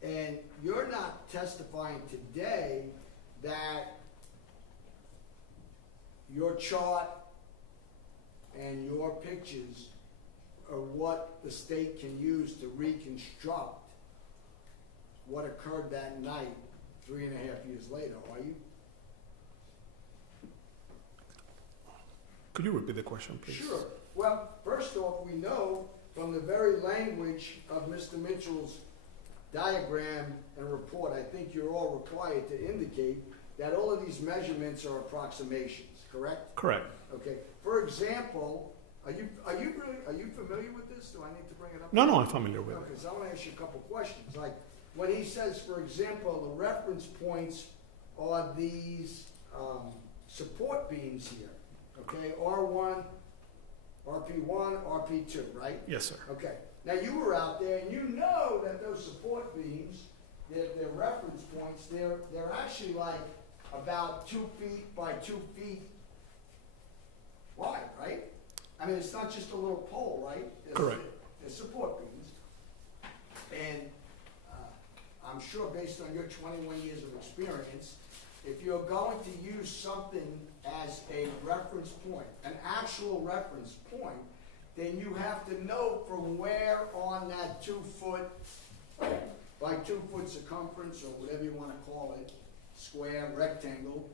And you're not testifying today that your chart and your pictures are what the state can use to reconstruct what occurred that night 3.5 years later, are you? Could you repeat the question, please? Sure. Well, first off, we know from the very language of Mr. Mitchell's diagram and report, I think you're all required to indicate that all of these measurements are approximations, correct? Correct. Okay. For example, are you familiar with this? Do I need to bring it up? No, I'm familiar with it. Okay, so I want to ask you a couple questions. Like, when he says, for example, the reference points are these support beams here, okay? R1, RP1, RP2, right? Yes, sir. Okay. Now, you were out there, and you know that those support beams, their reference points, they're actually like about 2 feet by 2 feet wide, right? I mean, it's not just a little pole, right? Correct. There's support beams. And I'm sure based on your 21 years of experience, if you're going to use something as a reference point, an actual reference point, then you have to know from where on that 2 foot by 2 foot circumference, or whatever you want to call it, square, rectangle,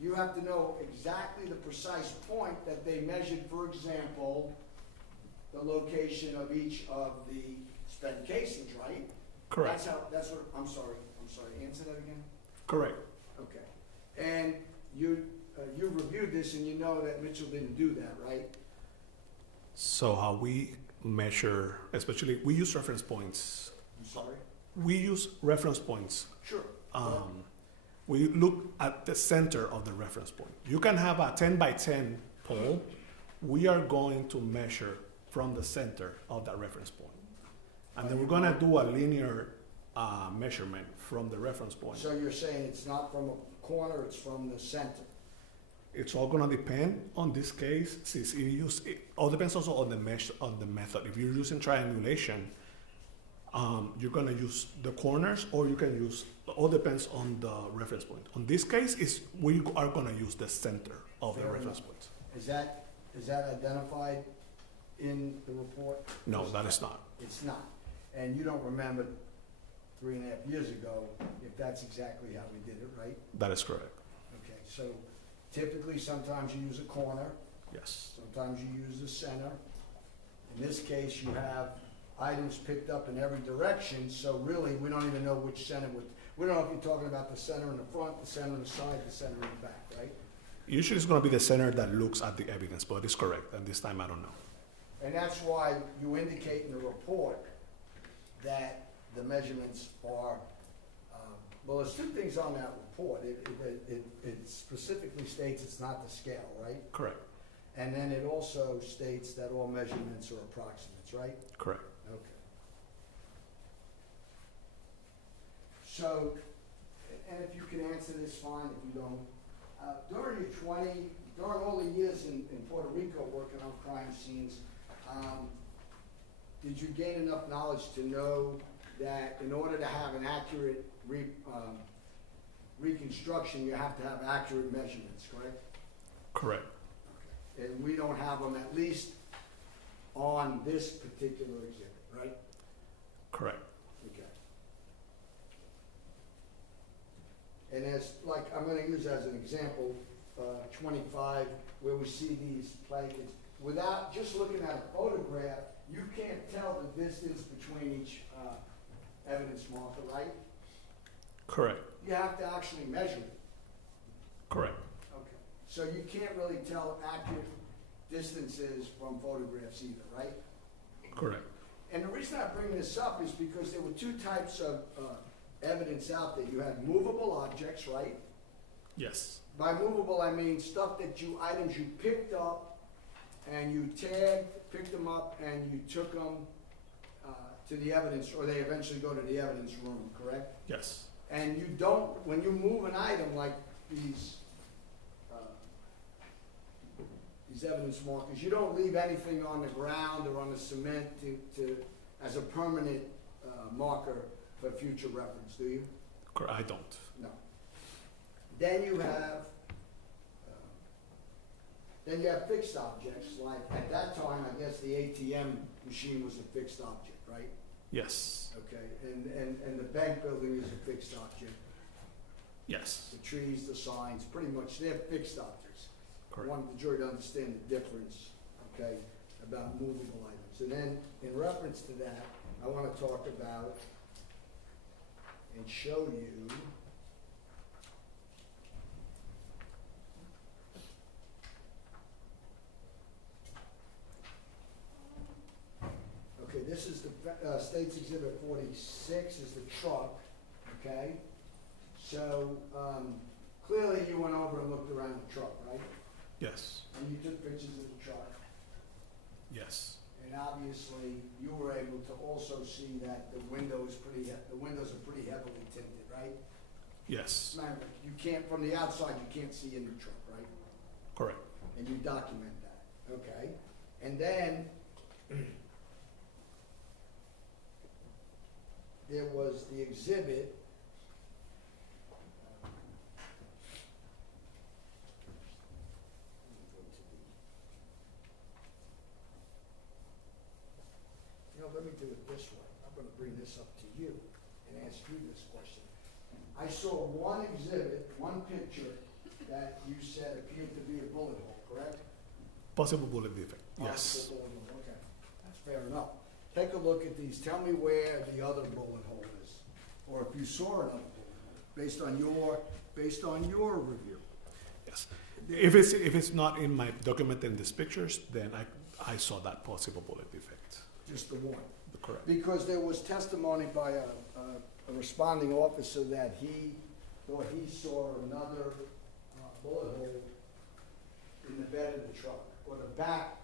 you have to know exactly the precise point that they measured, for example, the location of each of the spent casings, right? Correct. That's what, I'm sorry, answer that again? Correct. Okay. And you reviewed this and you know that Mitchell didn't do that, right? So how we measure, especially, we use reference points. I'm sorry? We use reference points. Sure. We look at the center of the reference point. You can have a 10 by 10 pole. We are going to measure from the center of that reference point. And then we're gonna do a linear measurement from the reference point. So you're saying it's not from a corner, it's from the center? It's all gonna depend on this case, since you use, it all depends also on the method. If you're using triangulation, you're gonna use the corners, or you can use, all depends on the reference point. On this case, we are gonna use the center of the Fair reference enough. point. Is that identified in the report? No, that is not. It's not. And you don't remember 3.5 years ago if that's exactly how we did it, right? That is correct. Okay, so typically, sometimes you use a corner, Yes. sometimes you use the center. In this case, you have items picked up in every direction, so really, we don't even know which center we don't know if you're talking about the center in the front, the center in the side, the center in the back, right? Usually it's gonna be the center that looks at the evidence, but it's correct, and this time I don't know. And that's why you indicate in the report that the measurements are, well, there's two things on that report. It specifically states it's not the scale, right? Correct, And then it also states that all measurements are approximates, right? correct. Okay. So, and if you can answer this, fine, if you don't. During all the years in Puerto Rico working on crime scenes, did you gain enough knowledge to know that in order to have an accurate reconstruction, you have to have accurate measurements, correct? Correct. Okay. And we don't have them, at least on this particular exhibit, right? Correct. Okay. And as, like, I'm gonna use as an example, 25, where we see these placards. Without just looking at a photograph, you can't tell the distance between each evidence marker, right? Correct. You have to actually measure it. Correct. Okay. So you can't really tell accurate distances from photographs either, right? Correct. And the reason I bring this up is because there were two types of evidence out there. You had movable objects, right? Yes. By movable, I mean items you picked up and you tagged, picked them up, and you took them to the evidence, or they eventually go to the evidence room, correct? Yes. And you don't, when you move an item like these evidence markers, you don't leave anything on the ground or on the cement as a permanent marker for future reference, do you? I don't. No. Then you have fixed objects, like at that time, I guess the ATM machine was a fixed object, right? Yes. Okay, and the bank building is a fixed object. Yes. The trees, the signs, pretty much, they're fixed objects. Correct. I want the jury to understand the difference, okay, about movable items. And then, in reference to that, I want to talk about and show you okay, this is the State's Exhibit 46 is the truck, okay? So, clearly you went over and looked around the truck, right? Yes. And you took pictures of the truck. Yes. And obviously, you were able to also see that the windows are pretty heavily tinted, right? Yes. Remember, you can't, from the outside, you can't see in the truck, right? Correct. And you document that, okay? And then, there was the exhibit. Let me do it this way. I'm going to bring this up to you and ask you this question. I saw one exhibit, one picture that you said appeared to be a bullet hole, correct? Possible bullet defect. Yes. Possible bullet hole, okay. That's fair enough. Take a look at these. Tell me where the other bullet hole is, or if you saw another bullet hole, based on your review. Yes. If it's not in my document in these pictures, then I saw that possible bullet defect. Just the one. Correct. Because there was testimony by a responding officer that he thought he saw another bullet hole in the bed of the truck, or the back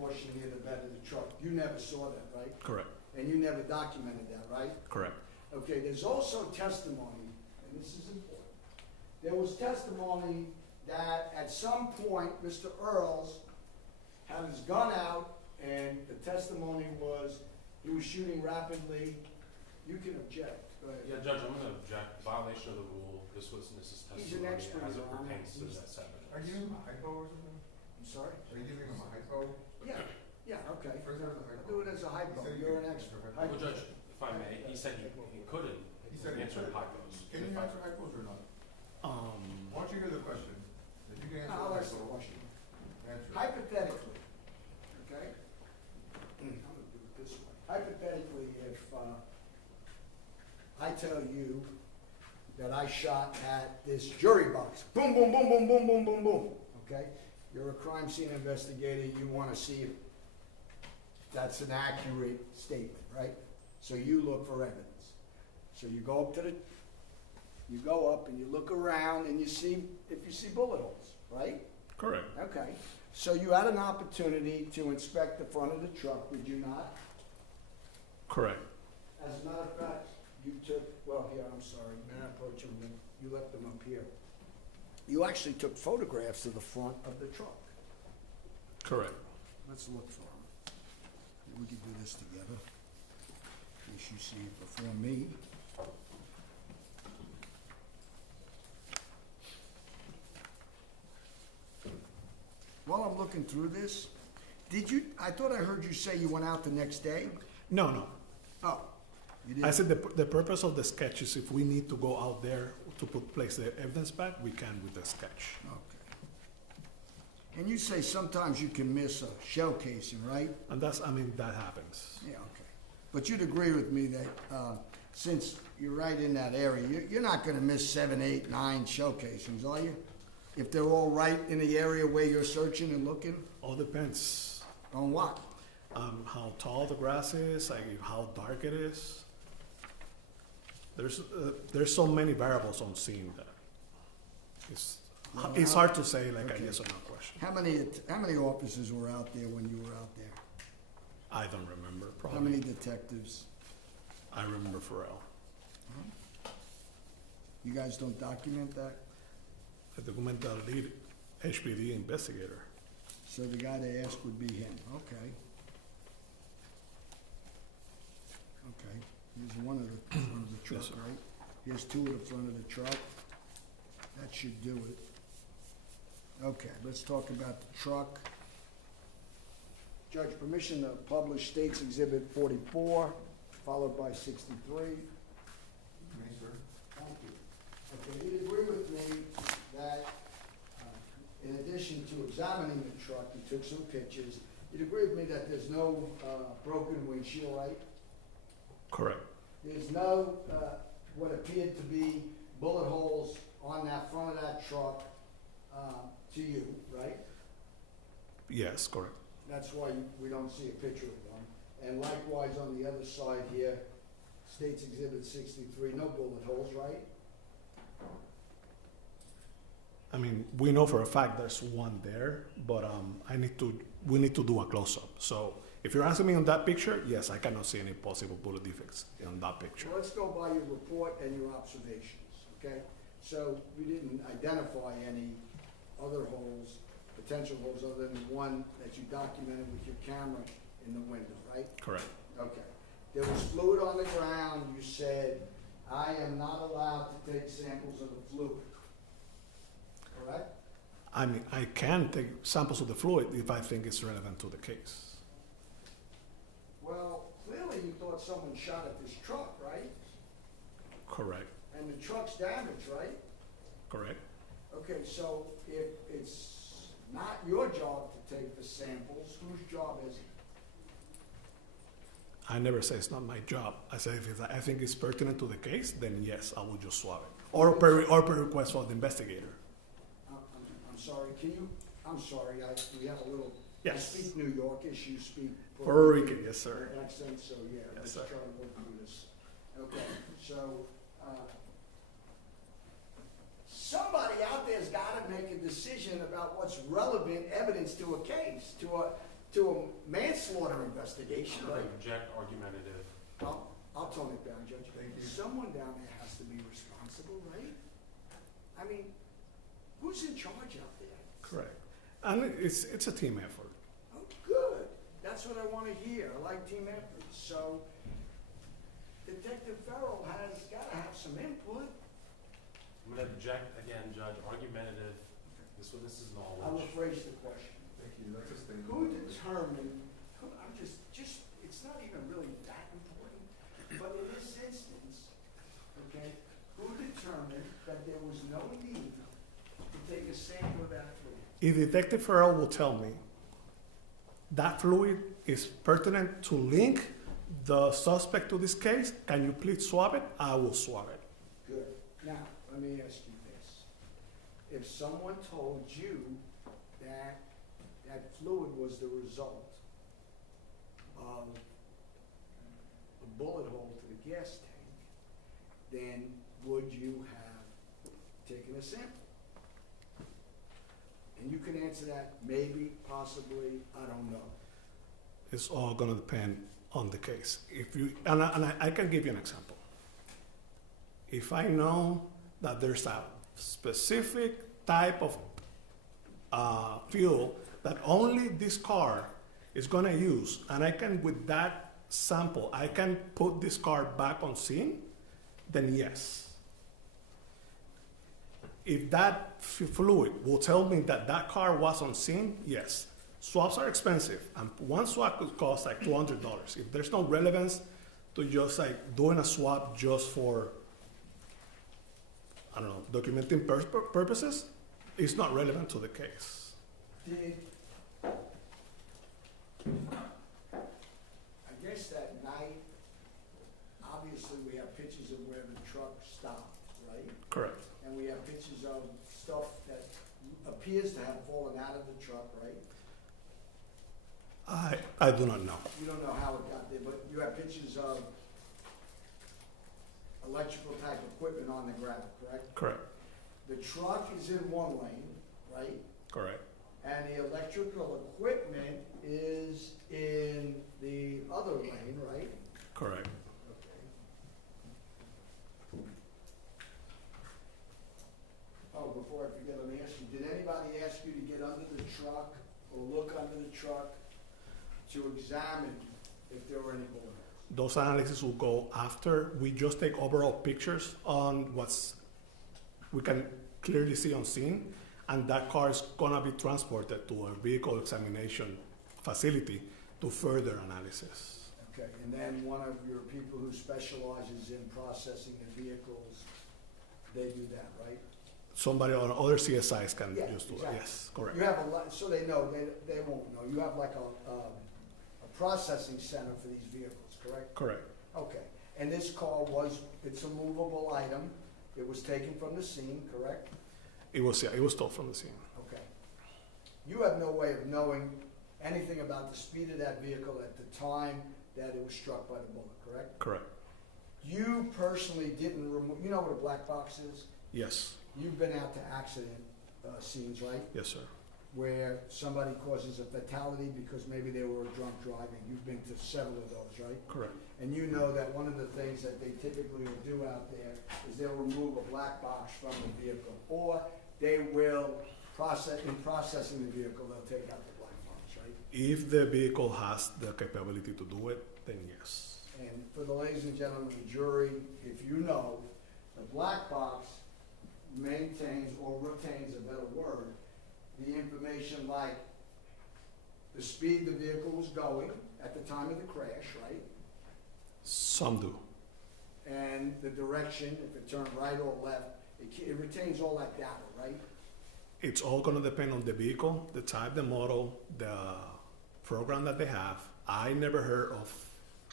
portion near the bed of the truck. You never saw that, right? Correct. And you never documented that, right? Correct. Okay, there's also testimony, and this is important. There was testimony that at some point, Mr. Earls had his gun out, and the testimony was he was shooting rapidly. You can object. Go ahead. Yeah, Judge, I'm gonna object, violation of the rule, this witness's He's an testimony expert, as it Your Honor. pertains to that 7 Are you giving him a hypo or something? I'm sorry? Are you giving him a hypo? Yeah, okay. Or is that a hypo? I'll do it as a hypo. He said You're you an could- expert. Well, Judge, if I may, he said he couldn't He said he answer could. hypos. Can you If I- answer hypos or not? Um, Why don't you hear the question? If you can answer I'll the answer the hypo, question. answer it. Hypothetically, okay? I'm gonna do it this way. Hypothetically, if, I tell you that I shot at this jury box, boom, boom, boom, boom, boom, boom, boom, boom, okay? You're a crime scene investigator, you wanna see if that's an accurate statement, right? So you look for evidence. So you go up you go up and you look around and you see, if you see bullet holes, right? correct. Okay, so you had an opportunity to inspect the front of the truck, did you not? Correct. As a matter of fact, you took, well, here, I'm sorry, may I approach him, you left them up here. You actually took photographs of the front of the truck. Correct. Let's look for them. We can do this together. In case you see it before me. While I'm looking through this, I thought I heard you say you went out the next day? No, no. Oh, you didn't? I said the purpose of the sketch is if we need to go out there to place the evidence back, we can with the sketch. Okay. And you say sometimes you can miss a shell casing, right? And that happens. Yeah, okay. But you'd agree with me that, since you're right in that area, you're not gonna miss 7, 8, 9 shell casings, are you? If they're all right in the area where you're searching and looking? All depends. On what? How tall the grass is, like how dark it is. There's so many variables on scene that it's hard to say like Okay. a yes or no question. How many officers were out there when you were out there? I don't remember. How Probably. many detectives? I remember Pharrell. You guys don't document that? The documental lead HPD investigator. So the guy they asked would be him, okay. Okay, here's one of the front of the truck, Yes, sir. right? Here's 2 of the front of the truck. That should do it. Okay, let's talk about the truck. Judge, permission to publish State's Exhibit 44, followed by 63. Me, sir? Thank you. Okay, you'd agree with me that, in addition to examining the truck, you took some pictures. You'd agree with me that there's no broken windshield, right? Correct. There's no what appeared to be bullet holes on that front of that truck to you, right? Yes, correct. That's why we don't see a picture of one. And likewise on the other side here, State's Exhibit 63, no bullet holes, right? I mean, we know for a fact there's one there, but we need to do a close-up. So if you're asking me on that picture, yes, I cannot see any possible bullet defects on that picture. So let's go by your report and your observations, okay? So you didn't identify any other holes, potential holes, other than the one that you documented with your camera in the window, right? Correct. Okay. There was fluid on the ground. You said, I am not allowed to take samples of the fluid. Correct? I mean, I can take samples of the fluid if I think it's relevant to the case. Well, clearly you thought someone shot at this truck, right? Correct. And the truck's damaged, right? Correct. Okay, so if it's not your job to take the samples, whose job is it? I never say it's not my job. I say if I think it's pertinent to the case, then yes, I will just swab it. Or per request for the investigator. I'm sorry, I'm sorry, we have a little, I Yes. speak New Yorkish, you speak Puerto Rican, yes, sir. accent, so yeah, Yes, let's sir. try to work through this. Okay, so, somebody out there's gotta make a decision about what's relevant evidence to a case, to a manslaughter investigation, I right? object argumentative. I'll I'll tone it down, Judge. Thank you. Someone down there has to be responsible, right? I mean, who's in charge out there? Correct. And it's a team effort. Oh, good. That's what I want to hear. I like team efforts. So, Detective Farrell has got to have some input. I'm gonna object again, Judge, argumentative. This witness is I'll knowledge. rephrase the question. Thank you, that's a statement. Who determined, I'm just, it's not even really that important, but in this instance, okay, who determined that there was no need to take a sample of that fluid? If Detective Farrell will tell me that fluid is pertinent to link the suspect to this case, can you please swab it? I will swab it. Good. Now, let me ask you this. If someone told you that that fluid was the result of a bullet hole to the gas tank, then would you have taken a sample? And you can answer that maybe, possibly, I don't know. It's all gonna depend on the case. If you, and I can give you an example. If I know that there's a specific type of fuel that only this car is gonna use, and I can, with that sample, I can put this car back on scene, then yes. If that fluid will tell me that that car was on scene, yes. Swabs are expensive, and one swab could cost like $200. If there's no relevance to just like doing a swab just for, I don't know, documenting purposes, it's not relevant to the case. Did, I guess that night, obviously we have pictures of where the truck stopped, right? Correct. And we have pictures of stuff that appears to have fallen out of the truck, right? I do not know. You don't know how it got there, but you have pictures of electrical type equipment on the gravel, correct? Correct. The truck is in one lane, right? Correct. And the electrical equipment is in the other lane, right? Correct. Okay. Oh, before I forget, let me ask you, did anybody ask you to get under the truck or look under the truck to examine if there were any bullet holes? Those analyses will go after. We just take overall pictures on what's we can clearly see on scene, and that car is gonna be transported to a vehicle examination facility to further analysis. Okay, and then one of your people who specializes in processing the vehicles, they do that, right? Somebody or other CSIs can Yeah, just do exactly. it. Yes, correct. You have a lot, so they know, they won't know. You have like a processing center for these vehicles, correct? Correct. Okay, and this car it's a movable item. It was taken from the scene, correct? It was stolen from the scene. Okay. You have no way of knowing anything about the speed of that vehicle at the time that it was struck by the bullet, correct? Correct. You personally didn't remove, you know what a black box is? Yes. You've been out to accident scenes, right? Yes, sir. Where somebody causes a fatality because maybe they were drunk driving. You've been to several of those, right? Correct. And you know that one of the things that they typically will do out there is they'll remove a black box from the vehicle, or they will in processing the vehicle, they'll take out the black box, right? If the vehicle has the capability to do it, then yes. And for the ladies and gentlemen of the jury, if you know, the black box maintains or retains, a better word, the information like the speed the vehicle was going at the time of the crash, right? Some do. And the direction, if it turned right or left, it retains all that data, right? It's all going to depend on the vehicle, the type, the model, the program that they have. I never heard of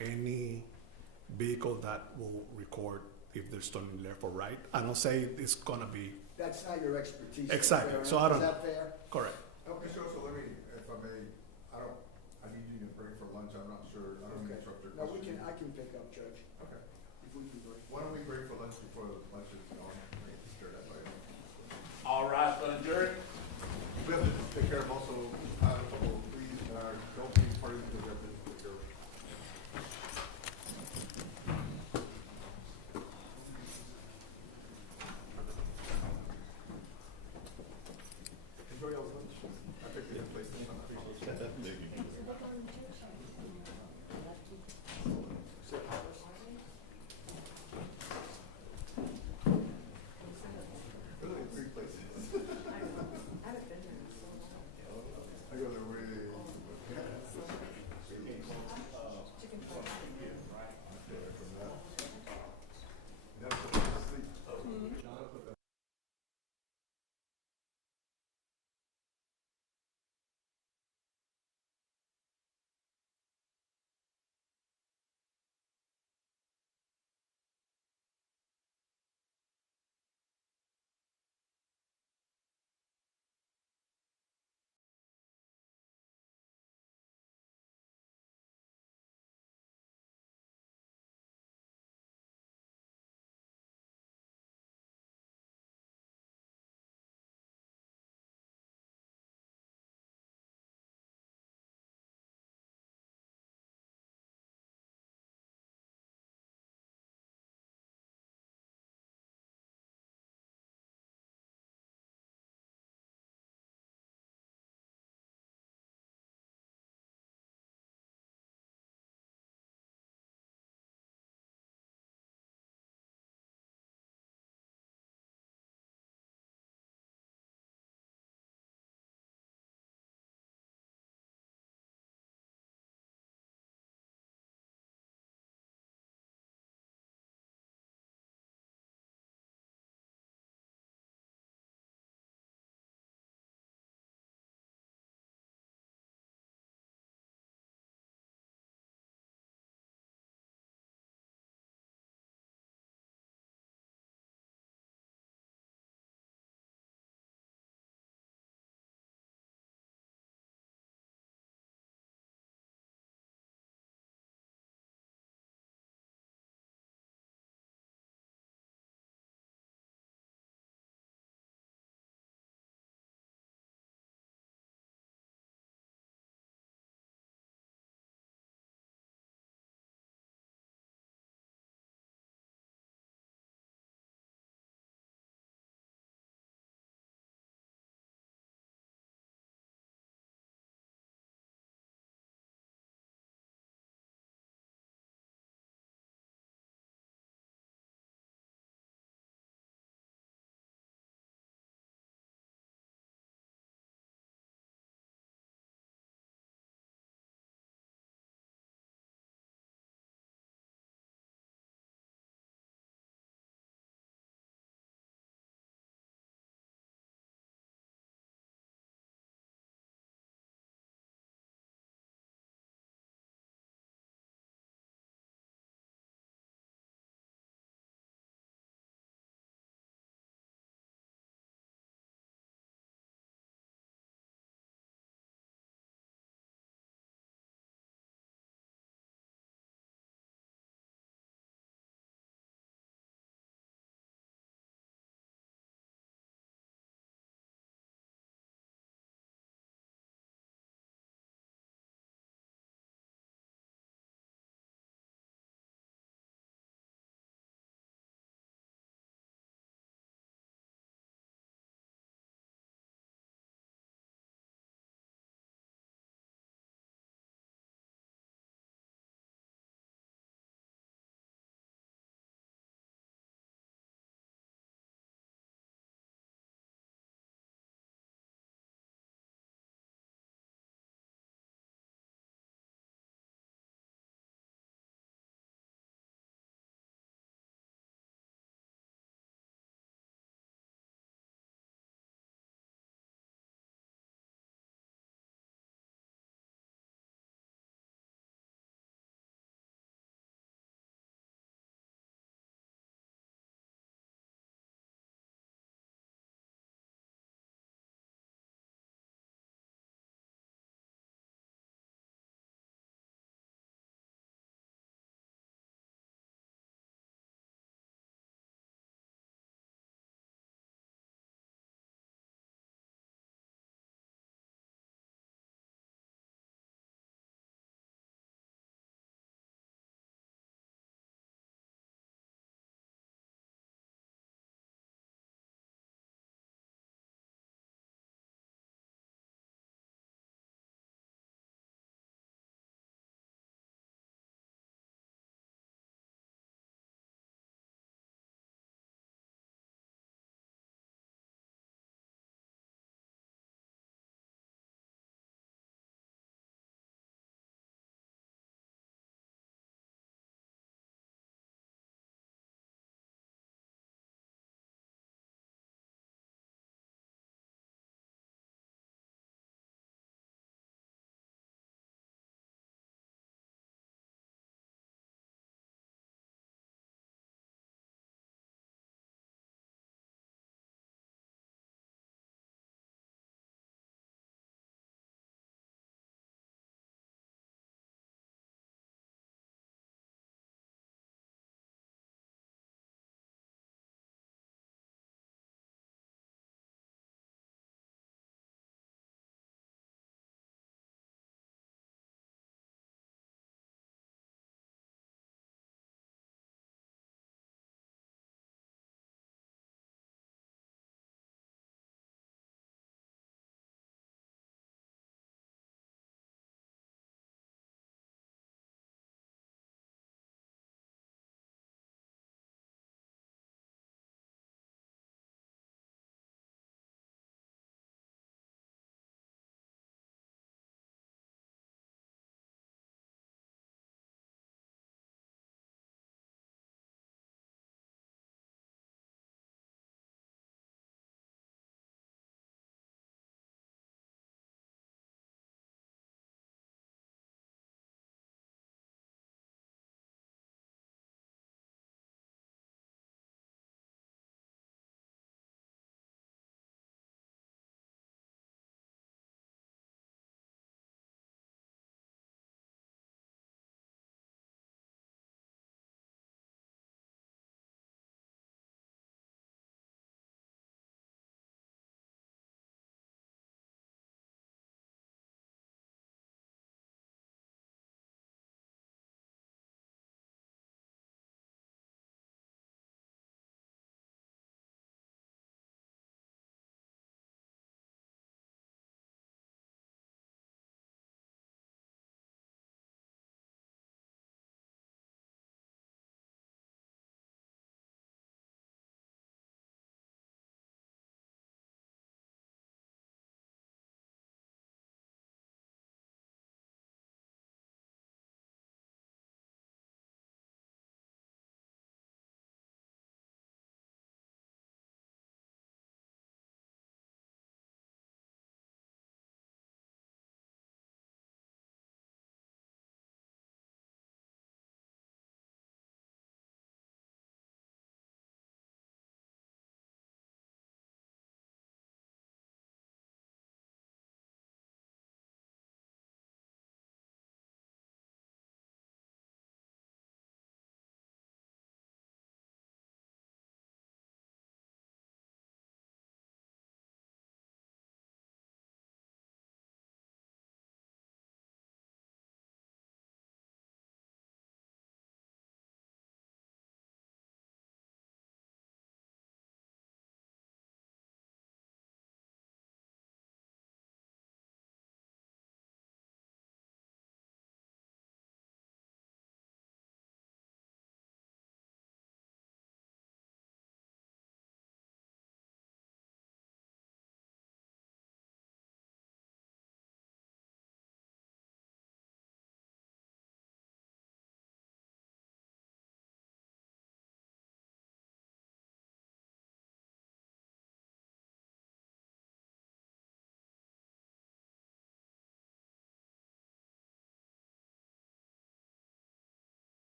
any vehicle that will record if they're turning left or right. I don't say it's going to be That's not your expertise. exactly. Fair So enough. I don't Is know. that fair? Correct. Okay. Mr.